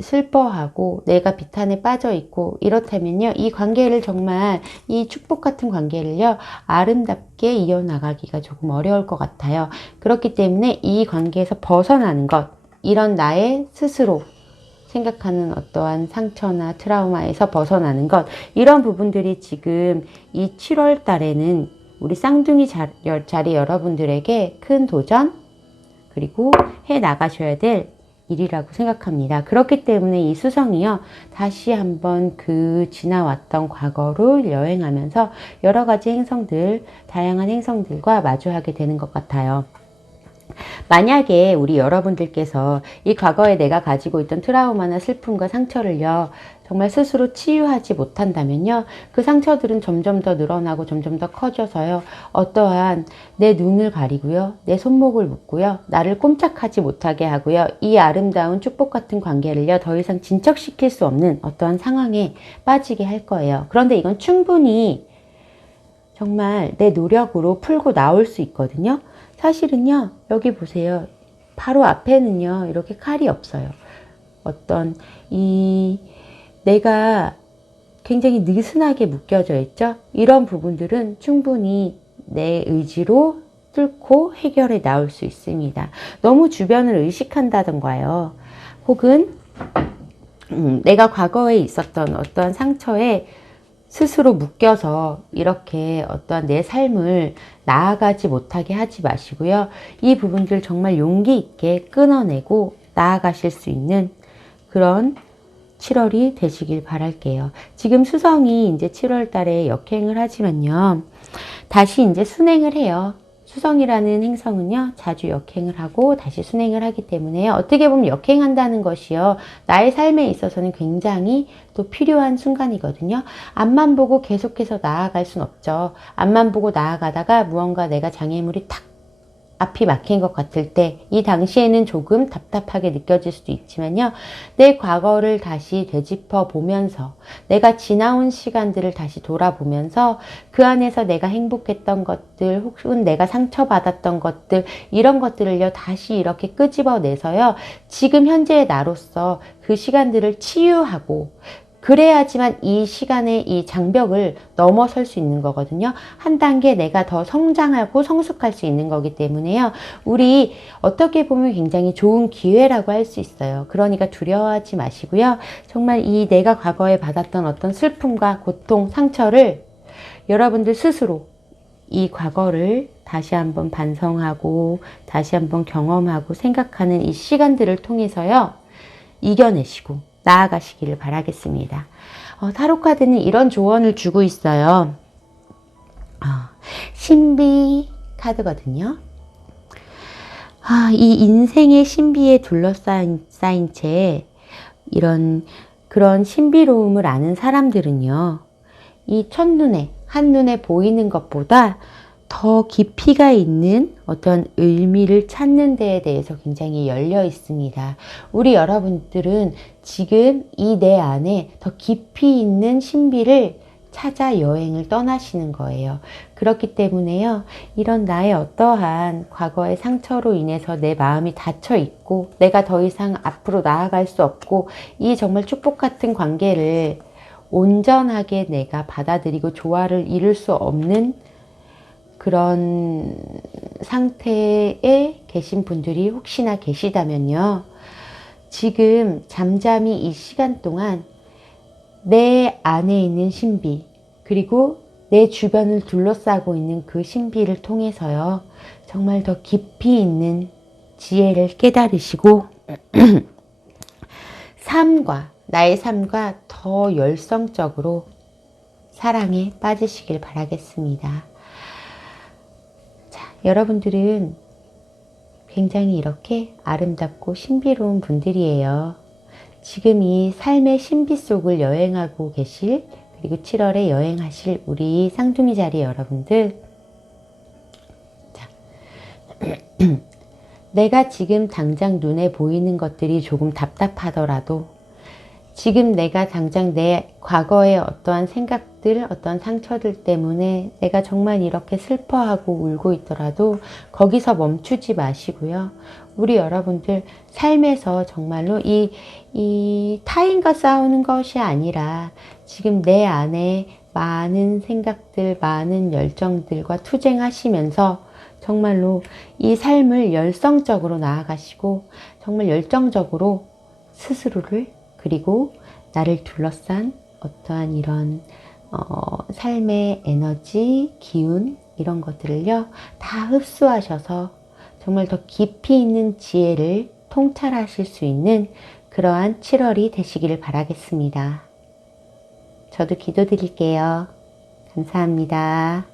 슬퍼하고 내가 비탄에 빠져 있고 이렇다면요, 이 관계를 정말 이 축복 같은 관계를요 아름답게 이어나가기가 조금 어려울 것 같아요. 그렇기 때문에 이 관계에서 벗어나는 것, 이런 나의 스스로 생각하는 어떠한 상처나 트라우마에서 벗어나는 것, 이런 부분들이 지금 이 7월 달에는 우리 쌍둥이 자리 여러분들에게 큰 도전, 그리고 해 나가셔야 될 일이라고 생각합니다. 그렇기 때문에 이 수성이요, 다시 한번 그 지나왔던 과거를 여행하면서 여러 가지 행성들, 다양한 행성들과 마주하게 되는 것 같아요. 만약에 우리 여러분들께서 이 과거에 내가 가지고 있던 트라우마나 슬픔과 상처를요 정말 스스로 치유하지 못한다면요, 그 상처들은 점점 더 늘어나고 점점 더 커져서요 어떠한 내 눈을 가리고요, 내 손목을 묶고요, 나를 꼼짝하지 못하게 하고요, 이 아름다운 축복 같은 관계를요 더 이상 진척시킬 수 없는 어떠한 상황에 빠지게 할 거예요. 그런데 이건 충분히 정말 내 노력으로 풀고 나올 수 있거든요. 사실은요, 여기 보세요. 바로 앞에는요, 이렇게 칼이 없어요. 어떤 내가 굉장히 느슨하게 묶여져 있죠? 이런 부분들은 충분히 내 의지로 뚫고 해결해 나올 수 있습니다. 너무 주변을 의식한다던가요. 혹은 내가 과거에 있었던 어떠한 상처에 스스로 묶여서 이렇게 어떠한 내 삶을 나아가지 못하게 하지 마시고요. 이 부분들 정말 용기 있게 끊어내고 나아가실 수 있는 그런 7월이 되시길 바랄게요. 지금 수성이 이제 7월 달에 역행을 하지만요, 다시 이제 순행을 해요. 수성이라는 행성은요, 자주 역행을 하고 다시 순행을 하기 때문에요. 어떻게 보면 역행한다는 것이요, 나의 삶에 있어서는 굉장히 또 필요한 순간이거든요. 앞만 보고 계속해서 나아갈 순 없죠. 앞만 보고 나아가다가 무언가 내가 장애물이 탁 앞이 막힌 것 같을 때, 이 당시에는 조금 답답하게 느껴질 수도 있지만요, 내 과거를 다시 되짚어 보면서 내가 지나온 시간들을 다시 돌아보면서 그 안에서 내가 행복했던 것들 혹은 내가 상처받았던 것들, 이런 것들을요 다시 이렇게 끄집어내서요 지금 현재의 나로서 그 시간들을 치유하고, 그래야지만 이 시간의 이 장벽을 넘어설 수 있는 거거든요. 한 단계 내가 더 성장하고 성숙할 수 있는 거기 때문에요. 우리 어떻게 보면 굉장히 좋은 기회라고 할 수 있어요. 그러니까 두려워하지 마시고요. 정말 이 내가 과거에 받았던 어떤 슬픔과 고통, 상처를 여러분들 스스로 이 과거를 다시 한번 반성하고 다시 한번 경험하고 생각하는 이 시간들을 통해서요 이겨내시고 나아가시기를 바라겠습니다. 타로 카드는 이런 조언을 주고 있어요. 신비 카드거든요. 이 인생의 신비에 둘러싸인 채 그런 신비로움을 아는 사람들은요, 이 첫눈에 한눈에 보이는 것보다 더 깊이가 있는 어떤 의미를 찾는 데에 대해서 굉장히 열려 있습니다. 우리 여러분들은 지금 이 내 안에 더 깊이 있는 신비를 찾아 여행을 떠나시는 거예요. 그렇기 때문에요, 이런 나의 어떠한 과거의 상처로 인해서 내 마음이 닫혀 있고 내가 더 이상 앞으로 나아갈 수 없고 이 정말 축복 같은 관계를 온전하게 내가 받아들이고 조화를 이룰 수 없는 그런 상태에 계신 분들이 혹시나 계시다면요, 지금 잠잠히 이 시간 동안 내 안에 있는 신비, 그리고 내 주변을 둘러싸고 있는 그 신비를 통해서요. 정말 더 깊이 있는 지혜를 깨달으시고 나의 삶과 더 열성적으로 사랑에 빠지시길 바라겠습니다. 자, 여러분들은 굉장히 이렇게 아름답고 신비로운 분들이에요. 지금 이 삶의 신비 속을 여행하고 계실, 그리고 7월에 여행하실 우리 쌍둥이 자리 여러분들, 자, 내가 지금 당장 눈에 보이는 것들이 조금 답답하더라도, 지금 내가 당장 내 과거의 어떠한 생각들, 어떠한 상처들 때문에 내가 정말 이렇게 슬퍼하고 울고 있더라도 거기서 멈추지 마시고요. 우리 여러분들 삶에서 정말로 이 타인과 싸우는 것이 아니라 지금 내 안에 많은 생각들, 많은 열정들과 투쟁하시면서 정말로 이 삶을 열성적으로 나아가시고 정말 열정적으로 스스로를, 그리고 나를 둘러싼 어떠한 이런 삶의 에너지, 기운, 이런 것들을요 다 흡수하셔서 정말 더 깊이 있는 지혜를 통찰하실 수 있는 그러한 7월이 되시기를 바라겠습니다. 저도 기도드릴게요. 감사합니다.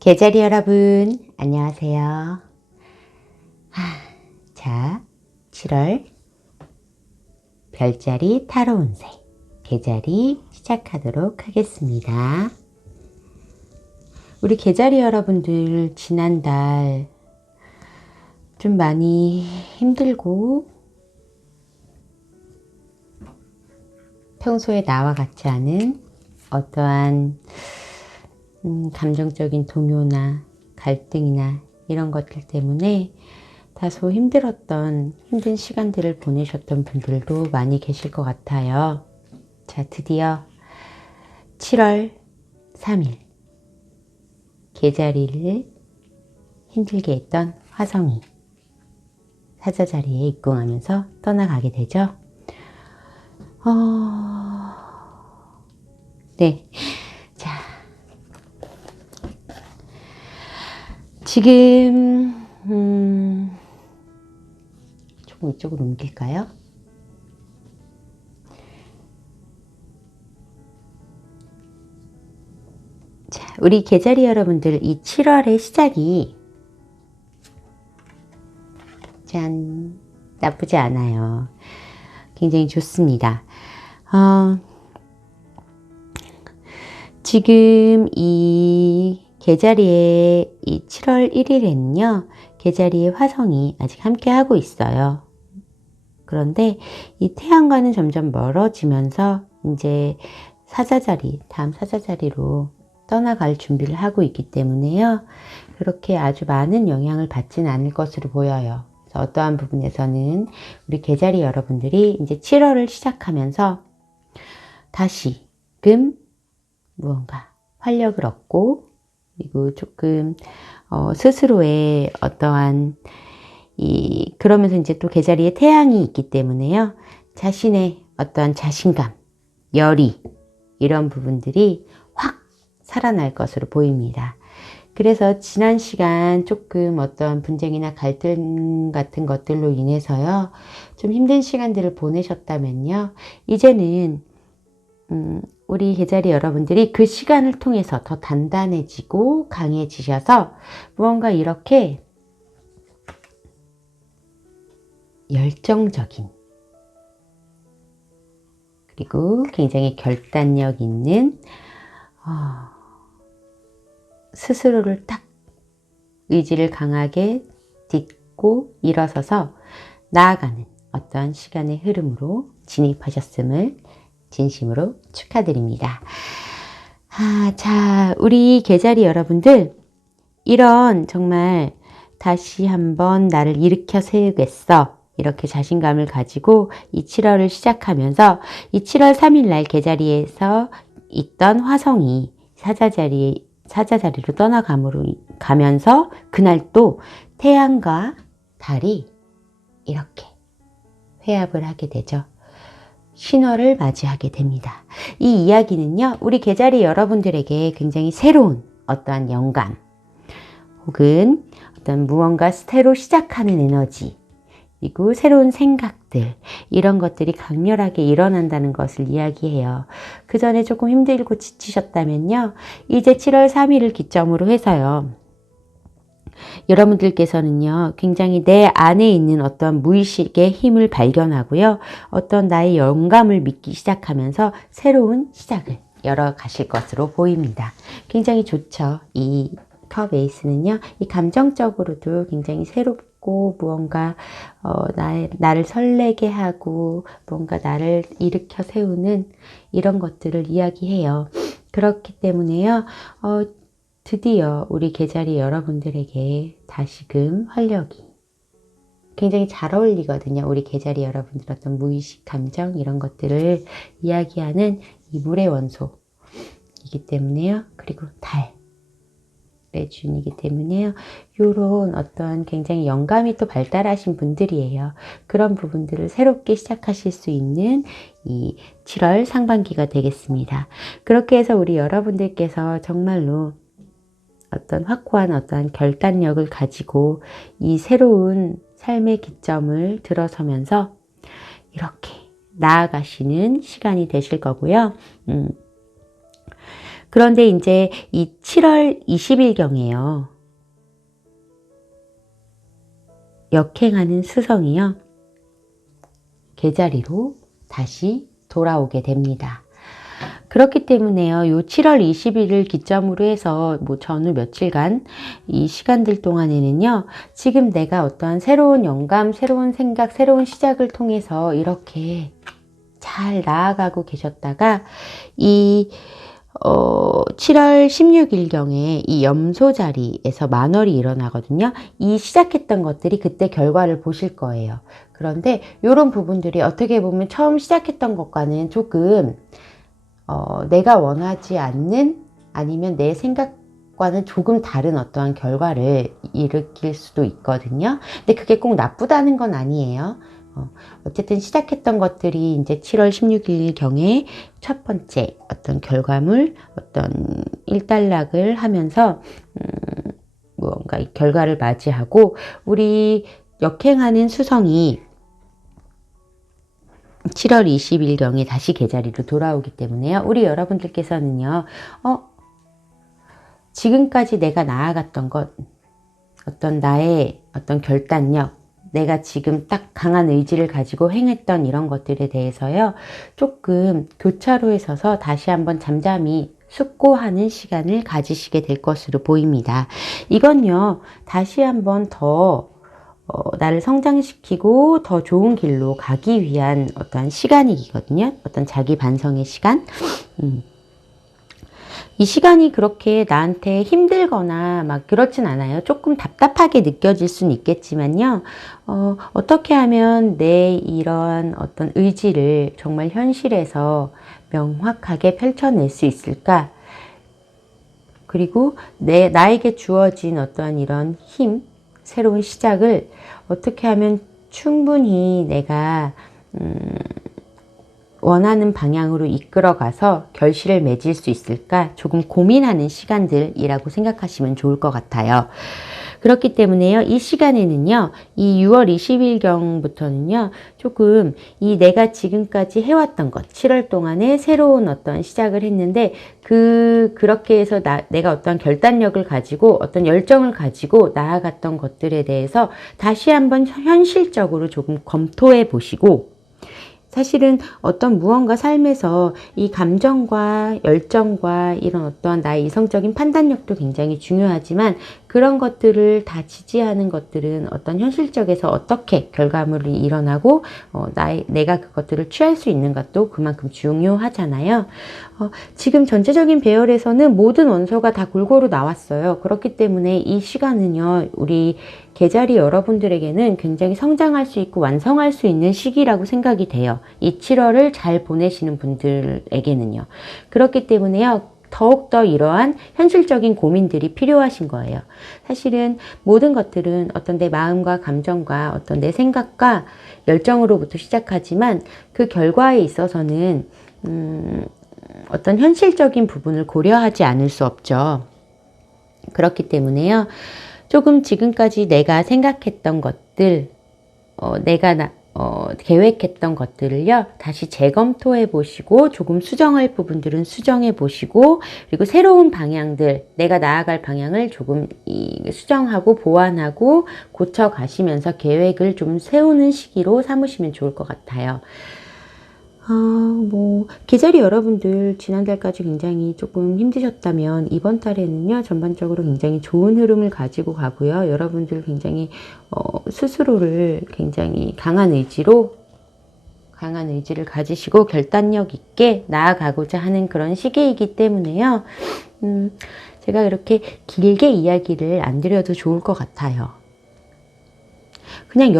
계자리 여러분, 안녕하세요. 자, 7월 별자리 타로 운세 계자리 시작하도록 하겠습니다. 우리 계자리 여러분들 지난달 좀 많이 힘들고 평소에 나와 같지 않은 어떠한 감정적인 동요나 갈등이나 이런 것들 때문에 다소 힘든 시간들을 보내셨던 분들도 많이 계실 것 같아요. 자, 드디어 7월 3일 계자리를 힘들게 했던 화성이 사자자리에 입궁하면서 떠나가게 되죠. 네. 자, 지금 조금 이쪽으로 옮길까요? 자, 우리 계자리 여러분들, 이 7월의 시작이 짠, 나쁘지 않아요. 굉장히 좋습니다. 지금 이 계자리에 이 7월 1일에는요, 계자리의 화성이 아직 함께 하고 있어요. 그런데 이 태양과는 점점 멀어지면서 이제 다음 사자자리로 떠나갈 준비를 하고 있기 때문에요. 그렇게 아주 많은 영향을 받지는 않을 것으로 보여요. 그래서 어떠한 부분에서는 우리 계자리 여러분들이 이제 7월을 시작하면서 다시금 무언가 활력을 얻고, 그리고 조금 스스로의 어떠한 그러면서 이제 또 계자리에 태양이 있기 때문에요. 자신의 어떠한 자신감, 열의, 이런 부분들이 확 살아날 것으로 보입니다. 그래서 지난 시간 조금 어떤 분쟁이나 갈등 같은 것들로 인해서요, 좀 힘든 시간들을 보내셨다면요, 이제는 우리 계자리 여러분들이 그 시간을 통해서 더 단단해지고 강해지셔서 무언가 이렇게 열정적인, 그리고 굉장히 결단력 있는 스스로를 딱 의지를 강하게 딛고 일어서서 나아가는 어떤 시간의 흐름으로 진입하셨음을 진심으로 축하드립니다. 자, 우리 계자리 여러분들, 이런 정말 다시 한번 나를 일으켜 세우겠어, 이렇게 자신감을 가지고 이 7월을 시작하면서 이 7월 3일 날 계자리에서 있던 화성이 사자자리로 떠나가면서 그날 또 태양과 달이 이렇게 회합을 하게 되죠. 신월을 맞이하게 됩니다. 이 이야기는요, 우리 계자리 여러분들에게 굉장히 새로운 어떠한 영감, 혹은 어떤 무언가 새로 시작하는 에너지, 그리고 새로운 생각들, 이런 것들이 강렬하게 일어난다는 것을 이야기해요. 그 전에 조금 힘들고 지치셨다면요, 이제 7월 3일을 기점으로 해서요, 여러분들께서는요, 굉장히 내 안에 있는 어떤 무의식의 힘을 발견하고요, 어떤 나의 영감을 믿기 시작하면서 새로운 시작을 열어가실 것으로 보입니다. 굉장히 좋죠. 이 컵 에이스는요, 이 감정적으로도 굉장히 새롭고 무언가 나를 설레게 하고 뭔가 나를 일으켜 세우는 이런 것들을 이야기해요. 그렇기 때문에요, 드디어 우리 계자리 여러분들에게 다시금 활력이 굉장히 잘 어울리거든요. 우리 계자리 여러분들 어떤 무의식 감정 이런 것들을 이야기하는 이 물의 원소이기 때문에요. 그리고 달의 주인이기 때문에요. 요런 어떤 굉장히 영감이 또 발달하신 분들이에요. 그런 부분들을 새롭게 시작하실 수 있는 이 7월 상반기가 되겠습니다. 그렇게 해서 우리 여러분들께서 정말로 어떤 확고한 어떠한 결단력을 가지고 이 새로운 삶의 기점을 들어서면서 이렇게 나아가시는 시간이 되실 거고요. 그런데 이제 이 7월 20일경에요. 역행하는 스성이요. 계자리로 다시 돌아오게 됩니다. 그렇기 때문에요. 요 7월 20일을 기점으로 해서 뭐 전후 며칠간 이 시간들 동안에는요. 지금 내가 어떠한 새로운 영감, 새로운 생각, 새로운 시작을 통해서 이렇게 잘 나아가고 계셨다가 이 7월 16일경에 이 염소 자리에서 만월이 일어나거든요. 이 시작했던 것들이 그때 결과를 보실 거예요. 그런데 이런 부분들이 어떻게 보면 처음 시작했던 것과는 조금 내가 원하지 않는 아니면 내 생각과는 조금 다른 어떠한 결과를 일으킬 수도 있거든요. 근데 그게 꼭 나쁘다는 건 아니에요. 어쨌든 시작했던 것들이 이제 7월 16일경에 첫 번째 어떤 결과물, 어떤 일단락을 하면서 무언가 결과를 맞이하고 우리 역행하는 수성이 7월 20일경에 다시 계자리로 돌아오기 때문에요. 우리 여러분들께서는요, 지금까지 내가 나아갔던 것, 어떤 나의 어떤 결단력, 내가 지금 딱 강한 의지를 가지고 행했던 이런 것들에 대해서요, 조금 교차로에 서서 다시 한번 잠잠히 숙고하는 시간을 가지시게 될 것으로 보입니다. 이건요, 다시 한번 더 나를 성장시키고 더 좋은 길로 가기 위한 어떠한 시간이거든요. 어떤 자기 반성의 시간. 이 시간이 그렇게 나한테 힘들거나 막 그렇진 않아요. 조금 답답하게 느껴질 수는 있겠지만요. 어떻게 하면 내 이러한 어떤 의지를 정말 현실에서 명확하게 펼쳐낼 수 있을까? 그리고 나에게 주어진 어떠한 이런 힘, 새로운 시작을 어떻게 하면 충분히 내가 원하는 방향으로 이끌어가서 결실을 맺을 수 있을까 조금 고민하는 시간들이라고 생각하시면 좋을 것 같아요. 그렇기 때문에요. 이 시간에는요. 이 6월 20일경부터는요. 조금 이 내가 지금까지 해왔던 것 7월 동안에 새로운 어떤 시작을 했는데 그렇게 해서 내가 어떤 결단력을 가지고 어떤 열정을 가지고 나아갔던 것들에 대해서 다시 한번 현실적으로 조금 검토해 보시고 사실은 어떤 무언가 삶에서 이 감정과 열정과 이런 어떤 나의 이성적인 판단력도 굉장히 중요하지만 그런 것들을 다 지지하는 것들은 어떤 현실적에서 어떻게 결과물이 일어나고 내가 그것들을 취할 수 있는 것도 그만큼 중요하잖아요. 지금 전체적인 배열에서는 모든 원소가 다 골고루 나왔어요. 그렇기 때문에 이 시간은요. 우리 계자리 여러분들에게는 굉장히 성장할 수 있고 완성할 수 있는 시기라고 생각이 돼요. 이 7월을 잘 보내시는 분들에게는요. 그렇기 때문에요. 더욱더 이러한 현실적인 고민들이 필요하신 거예요. 사실은 모든 것들은 어떤 내 마음과 감정과 어떤 내 생각과 열정으로부터 시작하지만 그 결과에 있어서는 어떤 현실적인 부분을 고려하지 않을 수 없죠. 그렇기 때문에요. 조금 지금까지 내가 생각했던 것들, 내가 계획했던 것들을요, 다시 재검토해 보시고, 조금 수정할 부분들은 수정해 보시고, 그리고 새로운 방향들, 내가 나아갈 방향을 조금 수정하고, 보완하고, 고쳐 가시면서 계획을 좀 세우는 시기로 삼으시면 좋을 것 같아요. 계절이 여러분들 지난달까지 굉장히 조금 힘드셨다면 이번 달에는요, 전반적으로 굉장히 좋은 흐름을 가지고 가고요. 여러분들 굉장히 스스로를 굉장히 강한 의지를 가지시고 결단력 있게 나아가고자 하는 그런 시기이기 때문에요. 제가 이렇게 길게 이야기를 안 드려도 좋을 것 같아요. 그냥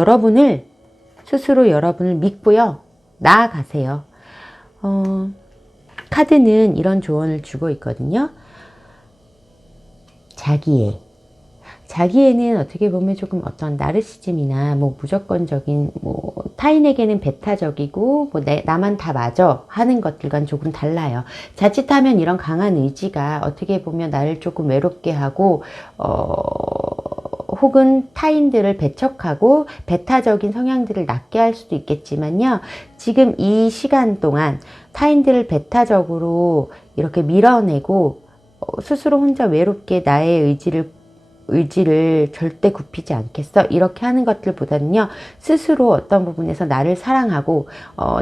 스스로 여러분을 믿고요. 나아가세요. 카드는 이런 조언을 주고 있거든요. 자기애는 어떻게 보면 조금 어떤 나르시즘이나 무조건적인 타인에게는 배타적이고 나만 다 맞아 하는 것들과는 조금 달라요. 자칫하면 이런 강한 의지가 어떻게 보면 나를 조금 외롭게 하고 혹은 타인들을 배척하고 배타적인 성향들을 낳게 할 수도 있겠지만요. 지금 이 시간 동안 타인들을 배타적으로 이렇게 밀어내고 스스로 혼자 외롭게 나의 의지를 절대 굽히지 않겠어. 이렇게 하는 것들보다는요. 스스로 어떤 부분에서 나를 사랑하고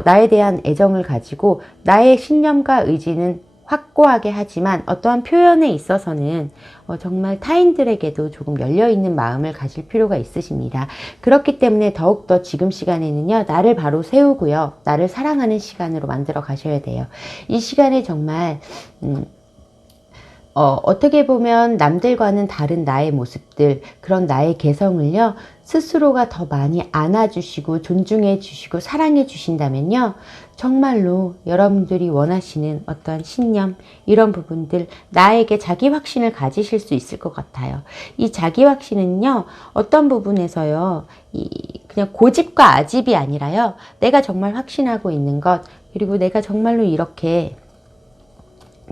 나에 대한 애정을 가지고 나의 신념과 의지는 확고하게 하지만 어떠한 표현에 있어서는 정말 타인들에게도 조금 열려있는 마음을 가질 필요가 있으십니다. 그렇기 때문에 더욱더 지금 시간에는요. 나를 바로 세우고요. 나를 사랑하는 시간으로 만들어 가셔야 돼요. 이 시간에 정말 어떻게 보면 남들과는 다른 나의 모습들, 그런 나의 개성을요, 스스로가 더 많이 안아주시고, 존중해 주시고, 사랑해 주신다면요, 정말로 여러분들이 원하시는 어떤 신념, 이런 부분들, 나에게 자기 확신을 가지실 수 있을 것 같아요. 이 자기 확신은요, 어떤 부분에서요, 그냥 고집과 아집이 아니라요, 내가 정말 확신하고 있는 것, 그리고 내가 정말로 이렇게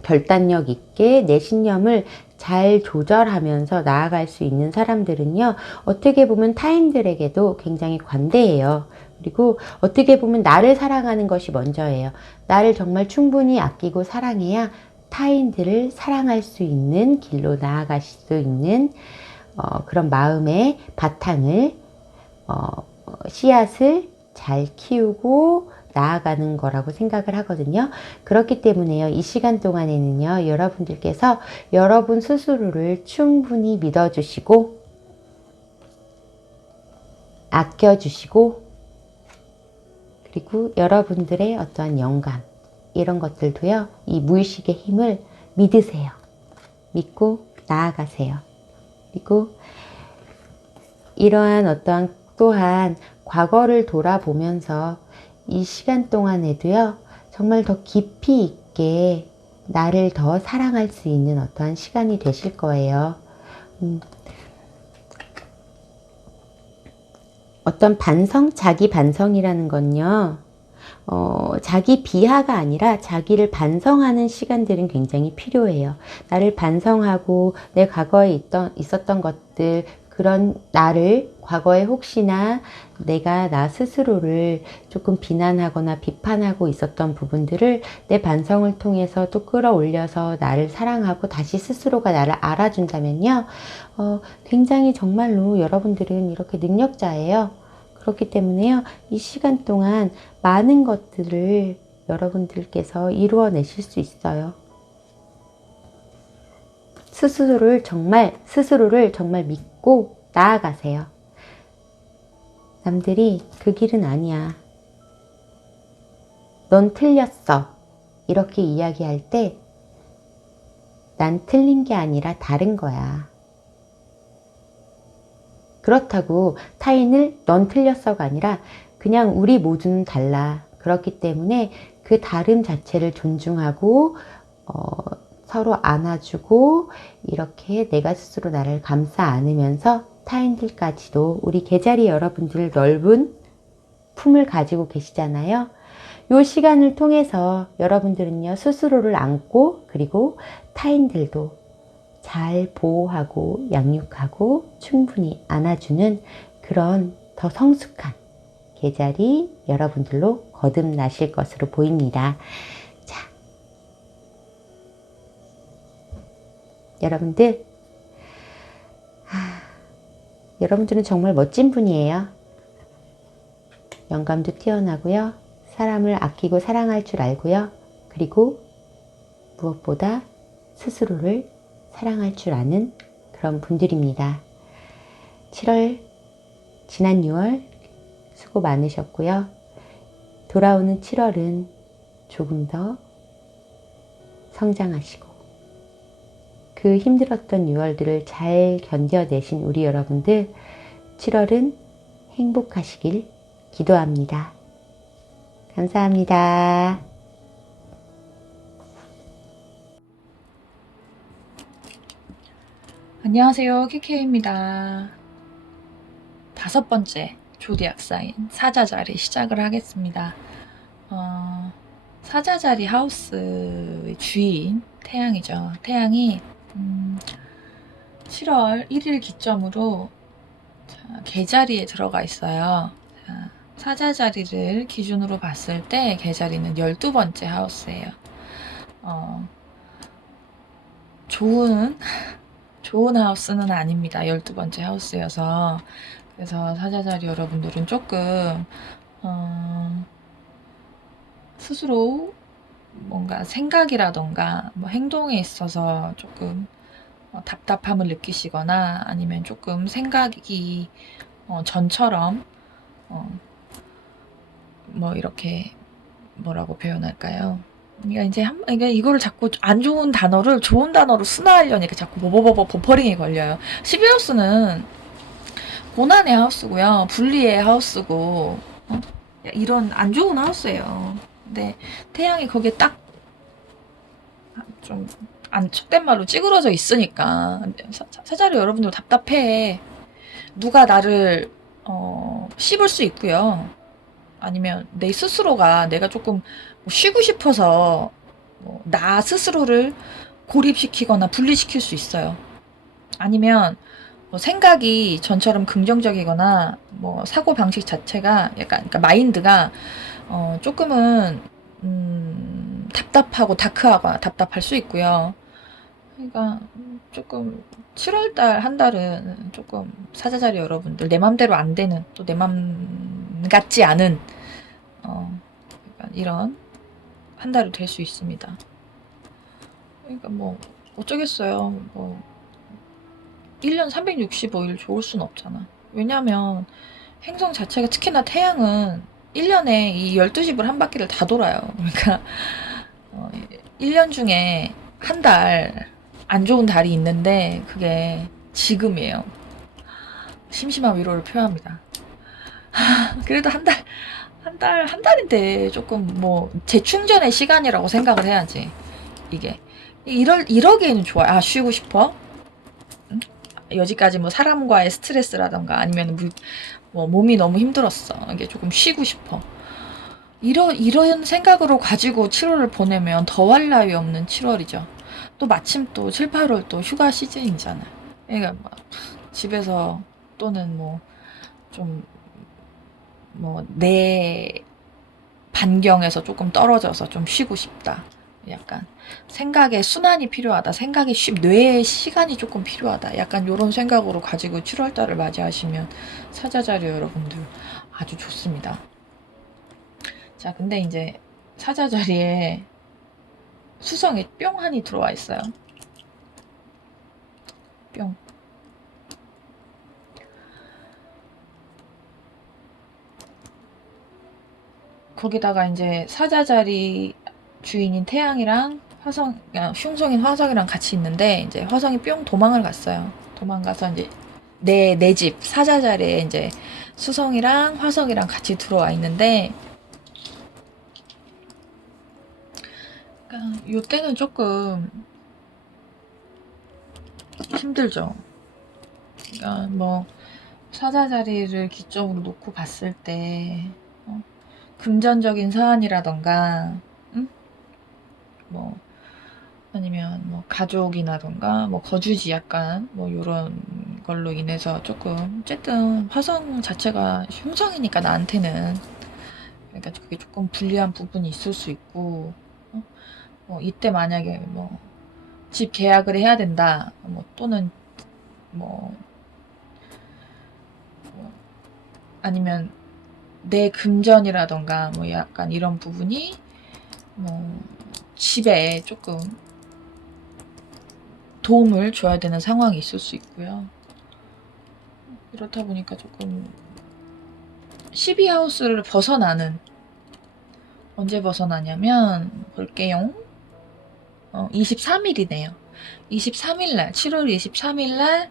결단력 있게 내 신념을 잘 조절하면서 나아갈 수 있는 사람들은요, 어떻게 보면 타인들에게도 굉장히 관대해요. 그리고 어떻게 보면 나를 사랑하는 것이 먼저예요. 나를 정말 충분히 아끼고 사랑해야 타인들을 사랑할 수 있는 길로 나아가실 수 있는 그런 마음의 바탕을, 씨앗을 잘 키우고 나아가는 거라고 생각을 하거든요. 그렇기 때문에요. 이 시간 동안에는요. 여러분들께서 여러분 스스로를 충분히 믿어주시고 아껴주시고 그리고 여러분들의 어떠한 영감 이런 것들도요. 이 무의식의 힘을 믿으세요. 믿고 나아가세요. 그리고 이러한 어떠한 또한 과거를 돌아보면서 이 시간 동안에도요, 정말 더 깊이 있게 나를 더 사랑할 수 있는 어떠한 시간이 되실 거예요. 어떤 자기 반성이라는 건요, 자기 비하가 아니라 자기를 반성하는 시간들은 굉장히 필요해요. 나를 반성하고 내 과거에 있었던 것들, 그런 나를 과거에 혹시나 내가 나 스스로를 조금 비난하거나 비판하고 있었던 부분들을 내 반성을 통해서 또 끌어올려서 나를 사랑하고 다시 스스로가 나를 알아준다면요. 굉장히 정말로 여러분들은 이렇게 능력자예요. 그렇기 때문에요. 이 시간 동안 많은 것들을 여러분들께서 이루어내실 수 있어요. 스스로를 정말 믿고 나아가세요. 남들이 그 길은 아니야. 넌 틀렸어. 이렇게 이야기할 때 난 틀린 게 아니라 다른 거야. 그렇다고 타인을 넌 틀렸어가 아니라 그냥 우리 모두는 달라. 그렇기 때문에 그 다름 자체를 존중하고 서로 안아주고 이렇게 내가 스스로 나를 감싸 안으면서 타인들까지도 우리 개자리 여러분들 넓은 품을 가지고 계시잖아요. 이 시간을 통해서 여러분들은요, 스스로를 안고 그리고 타인들도 잘 보호하고 양육하고 충분히 안아주는 그런 더 성숙한 개자리 여러분들로 거듭나실 것으로 보입니다. 자, 여러분들, 여러분들은 정말 멋진 분이에요. 영감도 뛰어나고요. 사람을 아끼고 사랑할 줄 알고요. 그리고 무엇보다 스스로를 사랑할 줄 아는 그런 분들입니다. 지난 6월 수고 많으셨고요. 돌아오는 7월은 조금 더 성장하시고 그 힘들었던 6월들을 잘 견뎌내신 우리 여러분들 7월은 행복하시길 기도합니다. 감사합니다. 안녕하세요. 키케입니다. 5번째 조디악 사인 사자자리 시작을 하겠습니다. 사자자리 하우스의 주인 태양이죠. 태양이 7월 1일 기점으로 개자리에 들어가 있어요. 자, 사자자리를 기준으로 봤을 때 개자리는 12번째 하우스예요. 좋은 하우스는 아닙니다. 12번째 하우스여서. 그래서 사자자리 여러분들은 조금 스스로 뭔가 생각이라던가 뭐 행동에 있어서 조금 답답함을 느끼시거나 아니면 조금 생각이 전처럼 뭐 이렇게 뭐라고 표현할까요? 그러니까 이제 그러니까 이거를 자꾸 안 좋은 단어를 좋은 단어로 순화하려니까 자꾸 버퍼링이 걸려요. 12하우스는 고난의 하우스고요. 분리의 하우스고 이런 안 좋은 하우스예요. 근데 태양이 거기에 딱 좀 안 속된 말로 찌그러져 있으니까 사자리 여러분들 답답해. 누가 나를 씹을 수 있고요. 아니면 내 스스로가 내가 조금 쉬고 싶어서 나 스스로를 고립시키거나 분리시킬 수 있어요. 아니면 생각이 전처럼 긍정적이거나 사고 방식 자체가 약간 그러니까 마인드가 조금은 답답하고 다크하거나 답답할 수 있고요. 그러니까 조금 7월달 한 달은 조금 사자자리 여러분들 내 맘대로 안 되는 또 내 맘 같지 않은 이런 한 달이 될 수 있습니다. 그러니까 어쩌겠어요. 1년 365일 좋을 순 없잖아. 왜냐면 행성 자체가 특히나 태양은 1년에 이 12집을 한 바퀴를 다 돌아요. 그러니까 1년 중에 한 달 안 좋은 달이 있는데 그게 지금이에요. 심심한 위로를 표합니다. 그래도 한 달인데 조금 재충전의 시간이라고 생각을 해야지. 이게. 이러기에는 좋아요. 아, 쉬고 싶어? 응? 여지까지 사람과의 스트레스라던가 아니면 몸이 너무 힘들었어. 이게 조금 쉬고 싶어. 이런 생각으로 가지고 7월을 보내면 더할 나위 없는 7월이죠. 또 마침 또 7, 8월 또 휴가 시즌이잖아요. 그러니까 집에서 또는 좀 내 반경에서 조금 떨어져서 좀 쉬고 싶다. 약간 생각의 순환이 필요하다. 뇌의 시간이 조금 필요하다. 약간 요런 생각으로 가지고 7월달을 맞이하시면 사자자리 여러분들 아주 좋습니다. 자, 근데 이제 사자자리에 수성이 뿅 하니 들어와 있어요. 뿅. 거기다가 이제 사자자리 주인인 태양이랑 흉성인 화성이랑 같이 있는데 이제 화성이 뿅 도망을 갔어요. 도망가서 이제 내 집 사자자리에 이제 수성이랑 화성이랑 같이 들어와 있는데 그러니까 요때는 조금 힘들죠. 그러니까 뭐 사자자리를 기점으로 놓고 봤을 때 금전적인 사안이라던가 응? 뭐 아니면 뭐 가족이라던가 뭐 거주지 약간 뭐 요런 걸로 인해서 조금 어쨌든 화성 자체가 흉성이니까 나한테는 그러니까 그게 조금 불리한 부분이 있을 수 있고 뭐 이때 만약에 뭐 집 계약을 해야 된다 뭐 또는 뭐 아니면 내 금전이라던가 뭐 약간 이런 부분이 뭐 집에 조금 도움을 줘야 되는 상황이 있을 수 있고요. 그렇다 보니까 조금 12하우스를 벗어나는 언제 벗어나냐면 볼게요. 23일이네요. 23일날 7월 23일날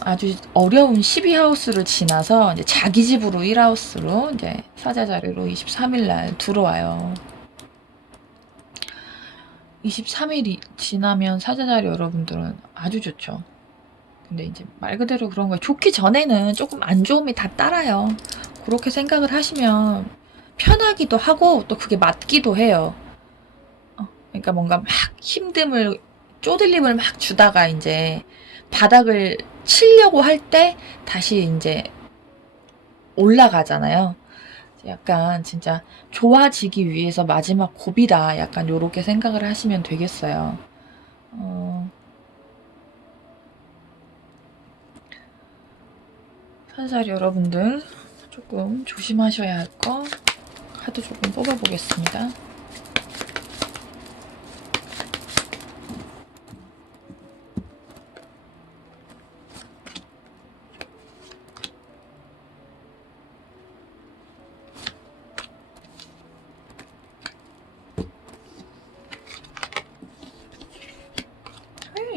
아주 어려운 12하우스를 지나서 이제 자기 집으로 1하우스로 이제 사자자리로 23일날 들어와요. 23일이 지나면 사자자리 여러분들은 아주 좋죠. 근데 이제 말 그대로 그런 거예요. 좋기 전에는 조금 안 좋음이 다 따라요. 그렇게 생각을 하시면 편하기도 하고 또 그게 맞기도 해요. 그러니까 뭔가 막 힘듦을 쪼들림을 막 주다가 이제 바닥을 치려고 할 때 다시 이제 올라가잖아요. 약간 진짜 좋아지기 위해서 마지막 고비다. 약간 요렇게 생각을 하시면 되겠어요. 사자리 여러분들 조금 조심하셔야 할 거 카드 조금 뽑아보겠습니다.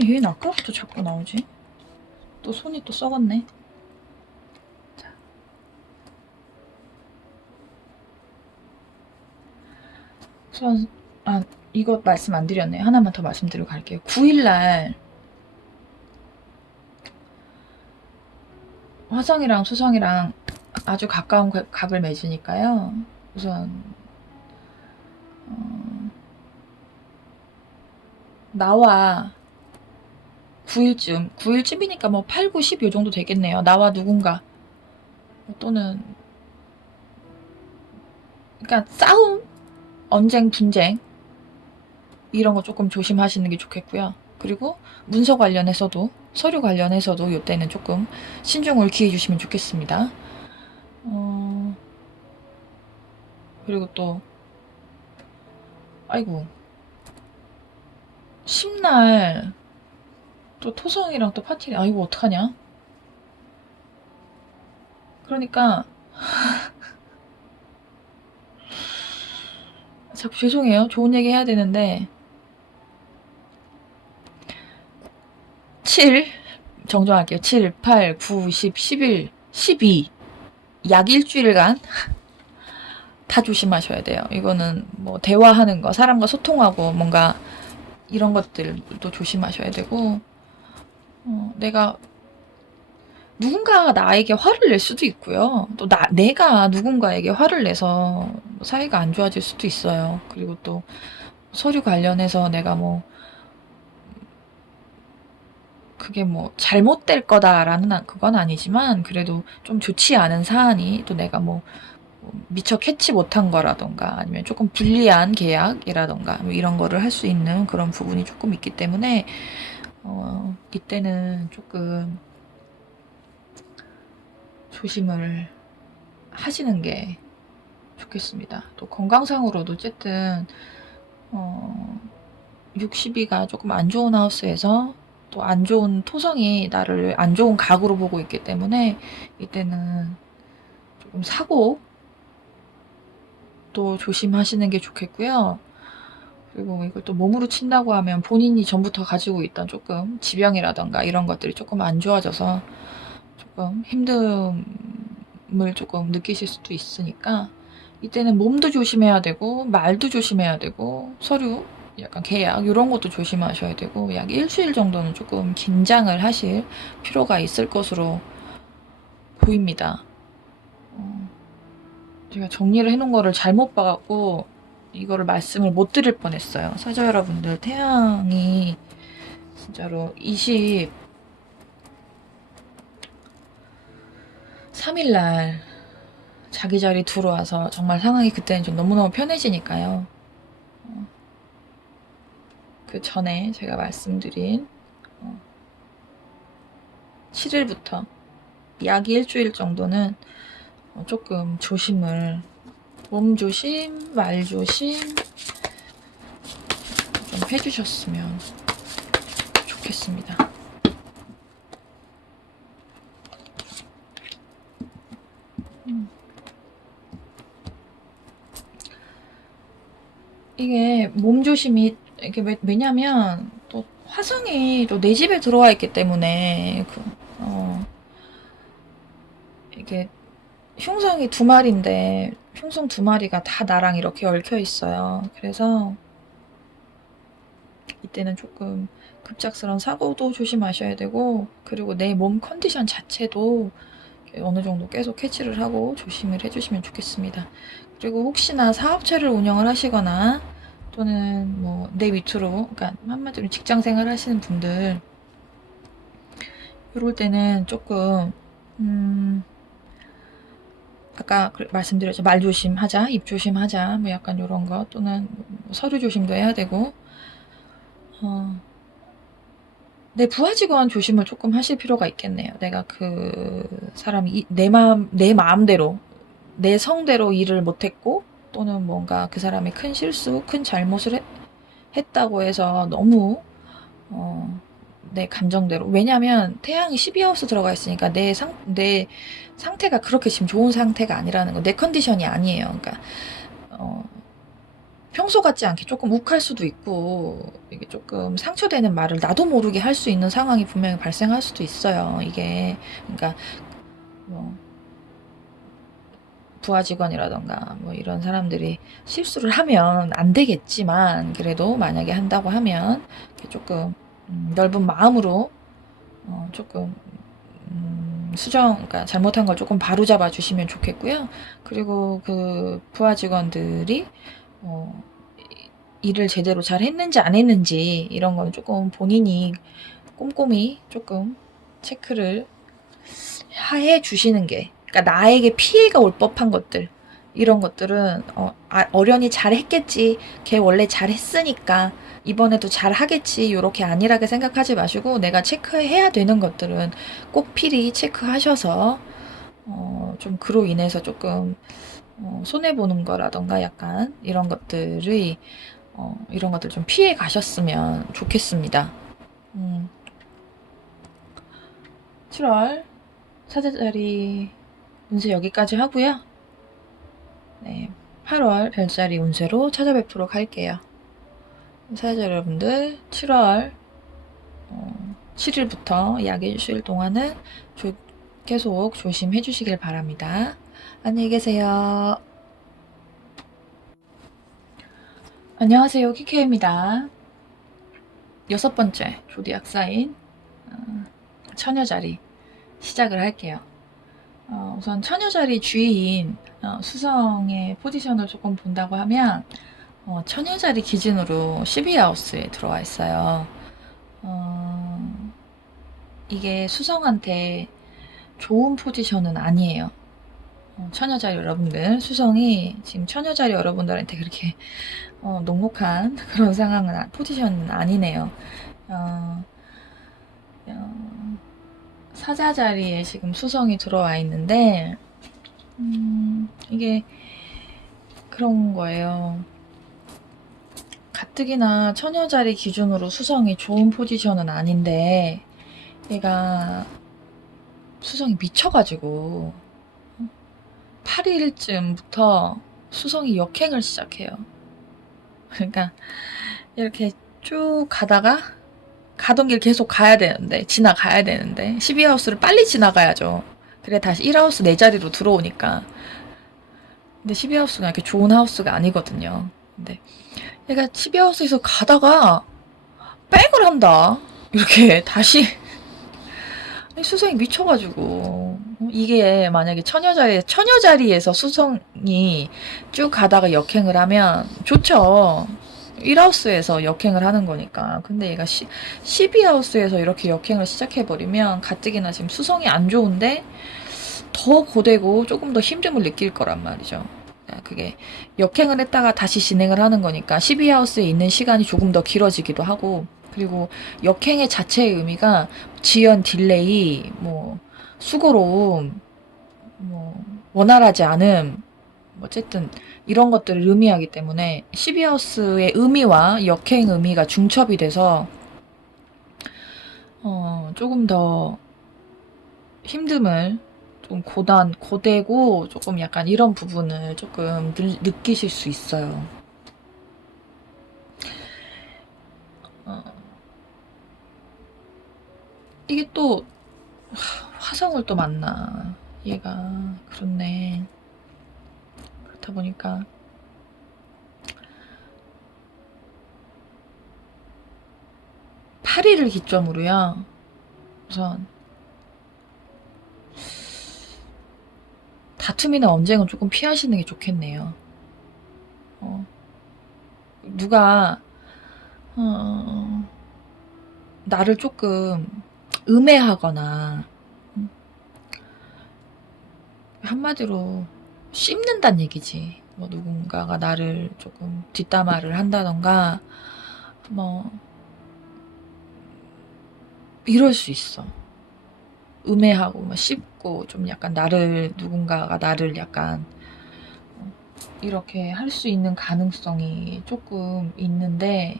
얘는 아까부터 자꾸 나오지? 또 손이 또 썩었네. 자. 우선 이거 말씀 안 드렸네요. 하나만 더 말씀드리고 갈게요. 9일날 화성이랑 수성이랑 아주 가까운 각을 맺으니까요. 우선 나와 9일쯤이니까 뭐 8, 9, 10 요 정도 되겠네요. 나와 누군가 또는 그러니까 싸움, 언쟁, 분쟁 이런 거 조금 조심하시는 게 좋겠고요. 그리고 문서 관련해서도 서류 관련해서도 이때는 조금 신중을 기해 주시면 좋겠습니다. 그리고 또 아이고 10날 또 토성이랑 또 파티를 이거 어떡하냐? 그러니까 자꾸 죄송해요. 좋은 얘기 해야 되는데 7 정정할게요. 7, 8, 9, 10, 11, 12 약 일주일간 다 조심하셔야 돼요. 이거는 뭐 대화하는 거, 사람과 소통하고 뭔가 이런 것들도 조심하셔야 되고 내가 누군가가 나에게 화를 낼 수도 있고요. 또 내가 누군가에게 화를 내서 사이가 안 좋아질 수도 있어요. 그리고 또 서류 관련해서 내가 뭐 그게 뭐 잘못될 거다라는 그건 아니지만 그래도 좀 좋지 않은 사안이 또 내가 뭐 미처 캐치 못한 거라던가 아니면 조금 불리한 계약이라던가 뭐 이런 거를 할 수 있는 그런 부분이 조금 있기 때문에 이때는 조금 조심을 하시는 게 좋겠습니다. 또 건강상으로도 어쨌든 62가 조금 안 좋은 하우스에서 또 안 좋은 토성이 나를 안 좋은 각으로 보고 있기 때문에 이때는 조금 사고 또 조심하시는 게 좋겠고요. 그리고 이걸 또 몸으로 친다고 하면 본인이 전부터 가지고 있던 조금 지병이라던가 이런 것들이 조금 안 좋아져서 조금 힘듦을 조금 느끼실 수도 있으니까 이때는 몸도 조심해야 되고 말도 조심해야 되고 서류 약간 계약 이런 것도 조심하셔야 되고 약 일주일 정도는 조금 긴장을 하실 필요가 있을 것으로 보입니다. 제가 정리를 해놓은 거를 잘못 봐갖고 이거를 말씀을 못 드릴 뻔했어요. 사자 여러분들 태양이 진짜로 23일날 자기 자리 들어와서 정말 상황이 그때는 좀 너무너무 편해지니까요. 그 전에 제가 말씀드린 7일부터 약 일주일 정도는 조금 조심을, 몸 조심, 말 조심 좀 해주셨으면 좋겠습니다. 이게 몸 조심이 이게 왜냐면 또 화성이 또 내 집에 들어와 있기 때문에 이게 흉성이 두 마리인데 흉성 두 마리가 다 나랑 이렇게 얽혀 있어요. 그래서 이때는 조금 급작스러운 사고도 조심하셔야 되고 그리고 내 몸 컨디션 자체도 어느 정도 계속 캐치를 하고 조심을 해주시면 좋겠습니다. 그리고 혹시나 사업체를 운영을 하시거나 또는 뭐 내 밑으로 그러니까 한마디로 직장 생활 하시는 분들 이럴 때는 조금 아까 말씀드렸죠. 말 조심하자, 입 조심하자, 뭐 약간 이런 거 또는 뭐 서류 조심도 해야 되고 내 부하 직원 조심을 조금 하실 필요가 있겠네요. 내가 그 사람이 내 마음대로 내 성대로 일을 못했고 또는 뭔가 그 사람이 큰 실수, 큰 잘못을 했다고 해서 너무 내 감정대로 왜냐면 태양이 12하우스 들어가 있으니까 내 상태가 그렇게 지금 좋은 상태가 아니라는 거, 내 컨디션이 아니에요. 그러니까 평소 같지 않게 조금 욱할 수도 있고 이게 조금 상처되는 말을 나도 모르게 할 수 있는 상황이 분명히 발생할 수도 있어요. 이게 그러니까 뭐 부하 직원이라던가 뭐 이런 사람들이 실수를 하면 안 되겠지만 그래도 만약에 한다고 하면 조금 넓은 마음으로 조금 그러니까 잘못한 걸 조금 바로잡아 주시면 좋겠고요. 그리고 그 부하 직원들이 일을 제대로 잘 했는지 안 했는지 이런 거는 조금 본인이 꼼꼼히 조금 체크를 해 주시는 게 그러니까 나에게 피해가 올 법한 것들 이런 것들은 어련히 잘했겠지 걔 원래 잘했으니까 이번에도 잘하겠지 요렇게 안일하게 생각하지 마시고 내가 체크해야 되는 것들은 꼭 필히 체크하셔서 좀 그로 인해서 조금 손해보는 거라던가 약간 이런 것들을 이런 것들 좀 피해 가셨으면 좋겠습니다. 7월 사자자리 운세 여기까지 하고요. 네, 8월 별자리 운세로 찾아뵙도록 할게요. 사자자 여러분들 7월 7일부터 약 일주일 동안은 계속 조심해 주시길 바랍니다. 안녕히 계세요. 안녕하세요. 키케입니다. 6번째 조디악 사인 처녀자리 시작을 할게요. 우선 처녀자리 주위인 수성의 포지션을 조금 본다고 하면 처녀자리 기준으로 12하우스에 들어와 있어요. 이게 수성한테 좋은 포지션은 아니에요. 처녀자리 여러분들 수성이 지금 처녀자리 여러분들한테 그렇게 녹록한 그런 상황은 포지션은 아니네요. 사자 자리에 지금 수성이 들어와 있는데 이게 그런 거예요. 가뜩이나 처녀 자리 기준으로 수성이 좋은 포지션은 아닌데 얘가 수성이 미쳐가지고 8일쯤부터 수성이 역행을 시작해요. 그러니까 이렇게 쭉 가다가 가던 길 계속 가야 되는데 지나가야 되는데 12하우스를 빨리 지나가야죠. 그래 다시 1하우스 내 자리로 들어오니까. 근데 12하우스가 이렇게 좋은 하우스가 아니거든요. 근데 얘가 치비하우스에서 가다가 백을 한다. 이렇게 다시 수성이 미쳐가지고 이게 만약에 처녀자리에서 수성이 쭉 가다가 역행을 하면 좋죠. 1하우스에서 역행을 하는 거니까. 근데 얘가 12하우스에서 이렇게 역행을 시작해버리면 가뜩이나 지금 수성이 안 좋은데 더 고되고 조금 더 힘듦을 느낄 거란 말이죠. 그게 역행을 했다가 다시 진행을 하는 거니까 12하우스에 있는 시간이 조금 더 길어지기도 하고, 그리고 역행의 자체의 의미가 지연, 딜레이, 뭐 수고로움, 뭐 원활하지 않음, 어쨌든 이런 것들을 의미하기 때문에 12하우스의 의미와 역행 의미가 중첩이 돼서 조금 더 힘듦을 좀 고되고 조금 약간 이런 부분을 조금 느끼실 수 있어요. 어, 이게 또 화성을 또 만나. 얘가 그렇네. 그렇다 보니까 8일을 기점으로요. 우선 다툼이나 언쟁은 조금 피하시는 게 좋겠네요. 누가 나를 조금 음해하거나 한마디로 씹는다는 얘기지. 뭐 누군가가 나를 조금 뒷담화를 한다던가 뭐 이럴 수 있어. 음해하고 막 씹고 좀 약간 누군가가 나를 약간 이렇게 할 수 있는 가능성이 조금 있는데,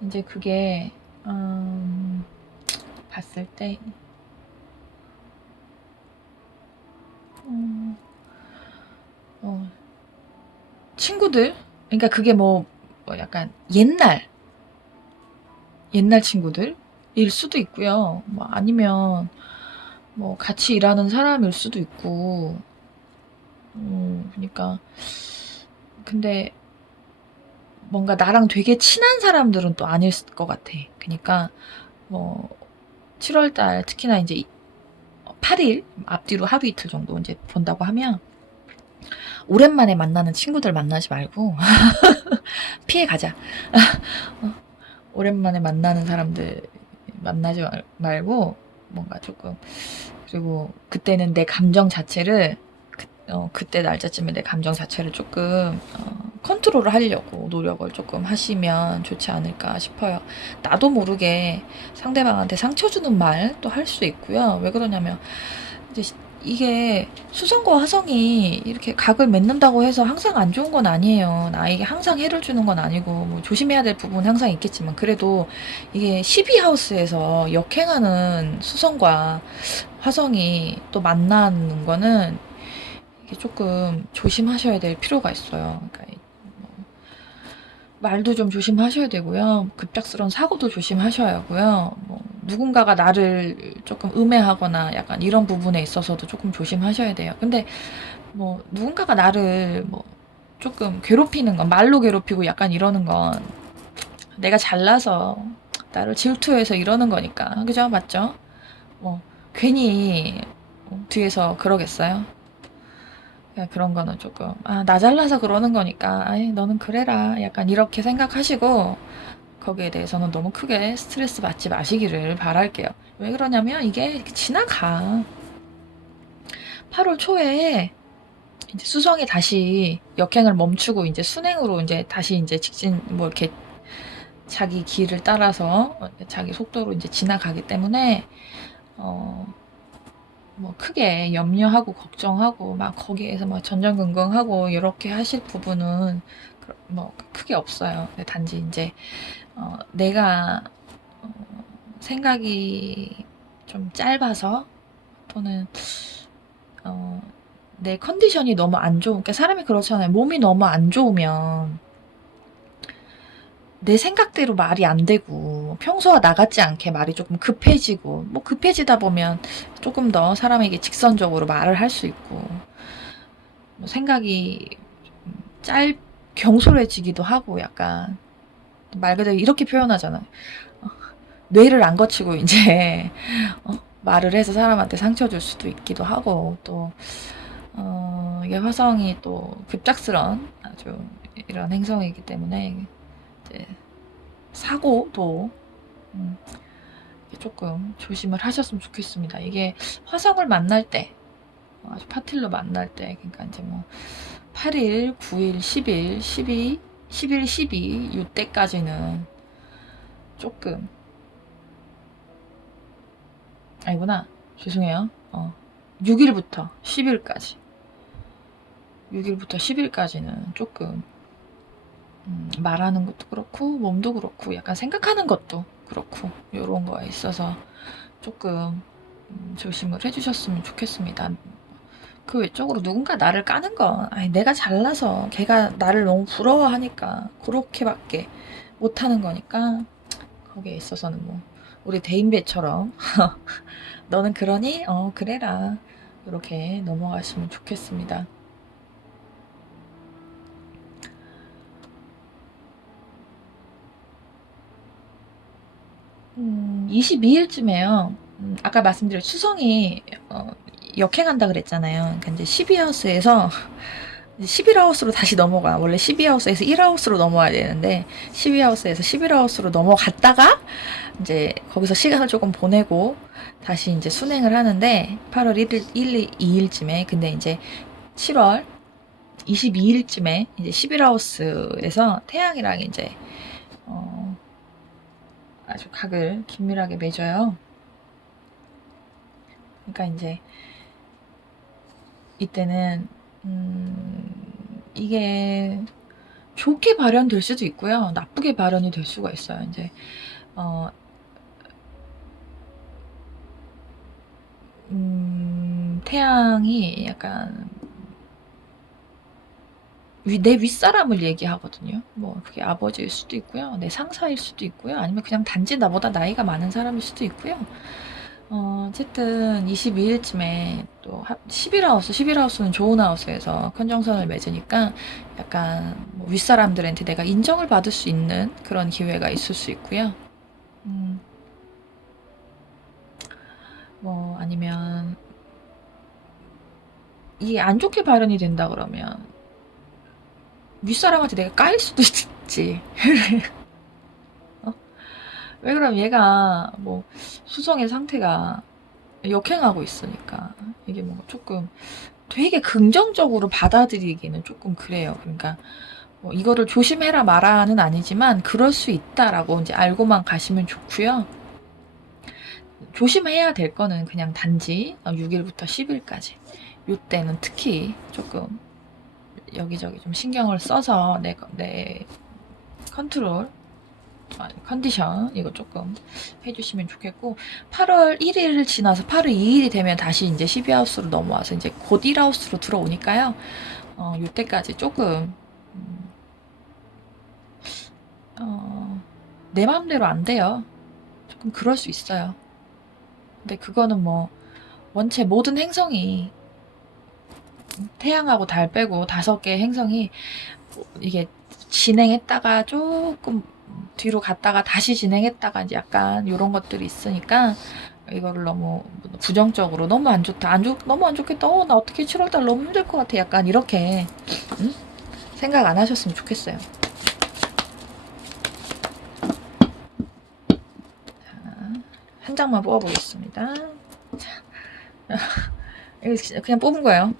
이제 그게 봤을 때 음, 어, 친구들, 그러니까 그게 뭐 약간 옛날 친구들일 수도 있고요. 뭐 아니면 뭐 같이 일하는 사람일 수도 있고, 그러니까 근데 뭔가 나랑 되게 친한 사람들은 또 아닐 것 같아. 그러니까 뭐 7월달 특히나 이제 8일 앞뒤로 하루 이틀 정도 이제 본다고 하면 오랜만에 만나는 친구들 만나지 말고 피해 가자. 오랜만에 만나는 사람들 만나지 말고 뭔가 조금, 그리고 그때는 내 감정 자체를 그때 날짜쯤에 내 감정 자체를 조금 컨트롤을 하려고 노력을 조금 하시면 좋지 않을까 싶어요. 나도 모르게 상대방한테 상처 주는 말 또 할 수 있고요. 왜 그러냐면 이제 이게 수성과 화성이 이렇게 각을 맺는다고 해서 항상 안 좋은 건 아니에요. 나에게 항상 해를 주는 건 아니고, 뭐 조심해야 될 부분은 항상 있겠지만, 그래도 이게 12하우스에서 역행하는 수성과 화성이 또 만나는 거는 이게 조금 조심하셔야 될 필요가 있어요. 그러니까 말도 좀 조심하셔야 되고요. 급작스러운 사고도 조심하셔야 하고요. 뭐 누군가가 나를 조금 음해하거나 약간 이런 부분에 있어서도 조금 조심하셔야 돼요. 근데 뭐 누군가가 나를 뭐 조금 괴롭히는 건, 말로 괴롭히고 약간 이러는 건 내가 잘나서 나를 질투해서 이러는 거니까. 그죠? 맞죠? 뭐 괜히 뒤에서 그러겠어요? 그런 거는 조금, 나 잘나서 그러는 거니까, 아이, 너는 그래라. 약간 이렇게 생각하시고, 거기에 대해서는 너무 크게 스트레스 받지 마시기를 바랄게요. 왜 그러냐면, 이게 지나가. 8월 초에 이제 수성이 다시 역행을 멈추고, 이제 순행으로 이제 다시 이제 직진, 뭐 이렇게 자기 길을 따라서 자기 속도로 이제 지나가기 때문에, 어, 뭐 크게 염려하고 걱정하고 막 거기에서 막 전전긍긍하고 이렇게 하실 부분은 뭐 크게 없어요. 단지 이제 내가 생각이 좀 짧아서, 또는 내 컨디션이 너무 안 좋은, 그러니까 사람이 그렇잖아요. 몸이 너무 안 좋으면 내 생각대로 말이 안 되고 평소와 나같지 않게 말이 조금 급해지고, 뭐 급해지다 보면 조금 더 사람에게 직선적으로 말을 할 수 있고, 뭐 생각이 좀 경솔해지기도 하고, 약간 말 그대로 이렇게 표현하잖아요. 어, 뇌를 안 거치고 이제 말을 해서 사람한테 상처 줄 수도 있기도 하고 또 이게 화성이 또 급작스런 아주 이런 행성이기 때문에 이제 사고도 조금 조심을 하셨으면 좋겠습니다. 이게 화성을 만날 때 아주 파틀로 만날 때 그러니까 이제 뭐 8일, 9일, 10일, 12, 11, 12 이때까지는 조금 아니구나. 죄송해요. 6일부터 10일까지 6일부터 10일까지는 조금 말하는 것도 그렇고 몸도 그렇고 약간 생각하는 것도 그렇고 요런 거에 있어서 조금 조심을 해주셨으면 좋겠습니다. 그 외적으로 누군가 나를 까는 건 아니 내가 잘나서 걔가 나를 너무 부러워하니까 그렇게밖에 못하는 거니까 거기에 있어서는 뭐 우리 대인배처럼 너는 그러니? 그래라 이렇게 넘어가시면 좋겠습니다. 22일쯤에요. 아까 말씀드린 추성이 역행한다 그랬잖아요. 그러니까 이제 12하우스에서 11하우스로 다시 넘어가. 원래 12하우스에서 1하우스로 넘어와야 되는데 12하우스에서 11하우스로 넘어갔다가 이제 거기서 시간을 조금 보내고 다시 이제 순행을 하는데 8월 1일, 2일쯤에 근데 이제 7월 22일쯤에 이제 11하우스에서 태양이랑 이제 아주 각을 긴밀하게 맺어요. 그러니까 이제 이때는 이게 좋게 발현될 수도 있고요. 나쁘게 발현이 될 수가 있어요. 이제 태양이 약간 내 윗사람을 얘기하거든요. 뭐 그게 아버지일 수도 있고요. 내 상사일 수도 있고요. 아니면 그냥 단지 나보다 나이가 많은 사람일 수도 있고요. 어쨌든 22일쯤에 또 11하우스, 11하우스는 좋은 하우스에서 컨정선을 맺으니까 약간 뭐 윗사람들한테 내가 인정을 받을 수 있는 그런 기회가 있을 수 있고요. 뭐 아니면 이게 안 좋게 발현이 된다 그러면 윗사람한테 내가 까일 수도 있지. 어? 왜 그러면 얘가 뭐 수성의 상태가 역행하고 있으니까 이게 뭔가 조금 되게 긍정적으로 받아들이기는 조금 그래요. 그러니까 뭐 이거를 조심해라 마라는 아니지만 그럴 수 있다라고 이제 알고만 가시면 좋고요. 조심해야 될 거는 그냥 단지 6일부터 10일까지 요때는 특히 조금 여기저기 좀 신경을 써서 내 컨트롤 컨디션 이거 조금 해주시면 좋겠고 8월 1일을 지나서 8월 2일이 되면 다시 이제 12하우스로 넘어와서 이제 곧 1하우스로 들어오니까요. 요때까지 조금 내 마음대로 안 돼요. 조금 그럴 수 있어요. 근데 그거는 뭐 원체 모든 행성이 태양하고 달 빼고 5개 행성이 이게 진행했다가 조금 뒤로 갔다가 다시 진행했다가 이제 약간 이런 것들이 있으니까 이거를 너무 부정적으로 너무 안 좋다 너무 안 좋겠다 나 어떻게 7월달 너무 힘들 것 같아 약간 이렇게 생각 안 하셨으면 좋겠어요. 한 장만 뽑아보겠습니다. 자, 이거 그냥 뽑은 거예요.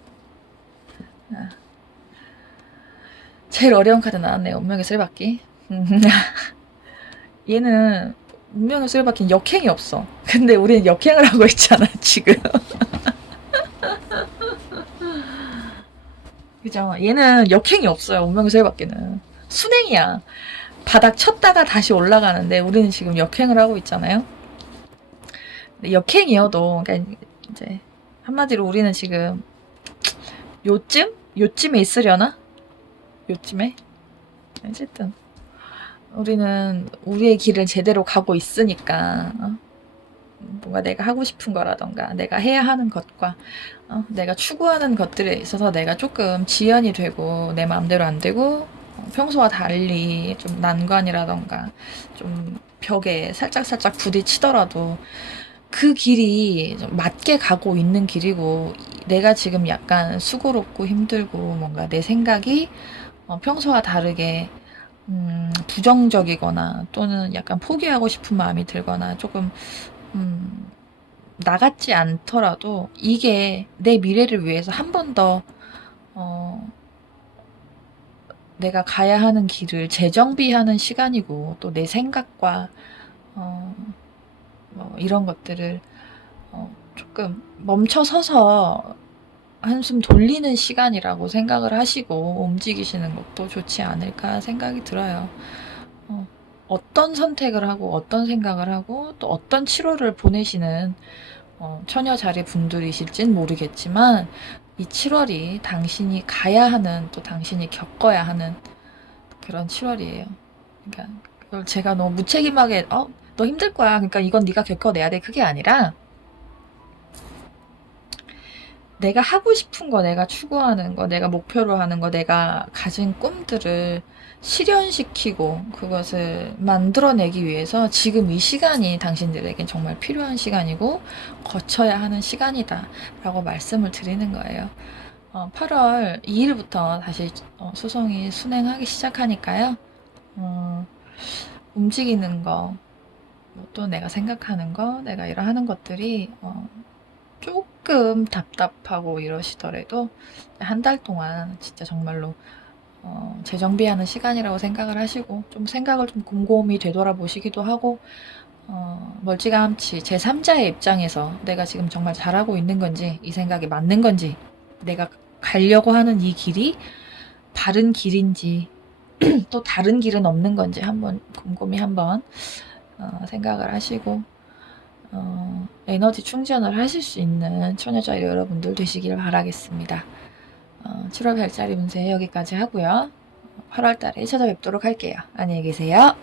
제일 어려운 카드 나왔네요. 운명의 술받기. 얘는 운명의 술받기는 역행이 없어. 근데 우리는 역행을 하고 있잖아 지금. 그죠? 얘는 역행이 없어요. 운명의 술받기는 순행이야. 바닥 쳤다가 다시 올라가는데 우리는 지금 역행을 하고 있잖아요. 근데 역행이어도 그러니까 이제 한마디로 우리는 지금 요쯤에 있으려나? 요쯤에? 어쨌든 우리는 우리의 길을 제대로 가고 있으니까 뭔가 내가 하고 싶은 거라던가 내가 해야 하는 것과 내가 추구하는 것들에 있어서 내가 조금 지연이 되고 내 마음대로 안 되고 평소와 달리 좀 난관이라던가 좀 벽에 살짝살짝 부딪히더라도 그 길이 좀 맞게 가고 있는 길이고 내가 지금 약간 수고롭고 힘들고 뭔가 내 생각이 평소와 다르게 부정적이거나 또는 약간 포기하고 싶은 마음이 들거나 조금 음, 나같지 않더라도 이게 내 미래를 위해서 한 번 더 어, 내가 가야 하는 길을 재정비하는 시간이고 또 내 생각과 어, 뭐 이런 것들을 조금 멈춰 서서 한숨 돌리는 시간이라고 생각을 하시고 움직이시는 것도 좋지 않을까 생각이 들어요. 어, 어떤 선택을 하고 어떤 생각을 하고 또 어떤 치료를 보내시는 처녀 자리 분들이실진 모르겠지만 이 7월이 당신이 가야 하는 또 당신이 겪어야 하는 그런 7월이에요. 그러니까 그걸 제가 너무 무책임하게 너 힘들 거야. 그러니까 이건 네가 겪어내야 돼. 그게 아니라 내가 하고 싶은 거, 내가 추구하는 거, 내가 목표로 하는 거, 내가 가진 꿈들을 실현시키고 그것을 만들어내기 위해서 지금 이 시간이 당신들에겐 정말 필요한 시간이고 거쳐야 하는 시간이다 라고 말씀을 드리는 거예요. 8월 2일부터 다시 수송이 순행하기 시작하니까요. 움직이는 거, 뭐또 내가 생각하는 거, 내가 일하는 것들이 조금 답답하고 이러시더라도 한 달 동안 진짜 정말로 재정비하는 시간이라고 생각을 하시고 좀 생각을 좀 곰곰이 되돌아보시기도 하고 멀찌감치 제3자의 입장에서 내가 지금 정말 잘하고 있는 건지 이 생각이 맞는 건지 내가 가려고 하는 이 길이 바른 길인지 또 다른 길은 없는 건지 한번 곰곰이 한번 생각을 하시고 에너지 충전을 하실 수 있는 처녀자리 여러분들 되시길 바라겠습니다. 7월 별자리 운세 여기까지 하고요. 8월 달에 찾아뵙도록 할게요. 안녕히 계세요.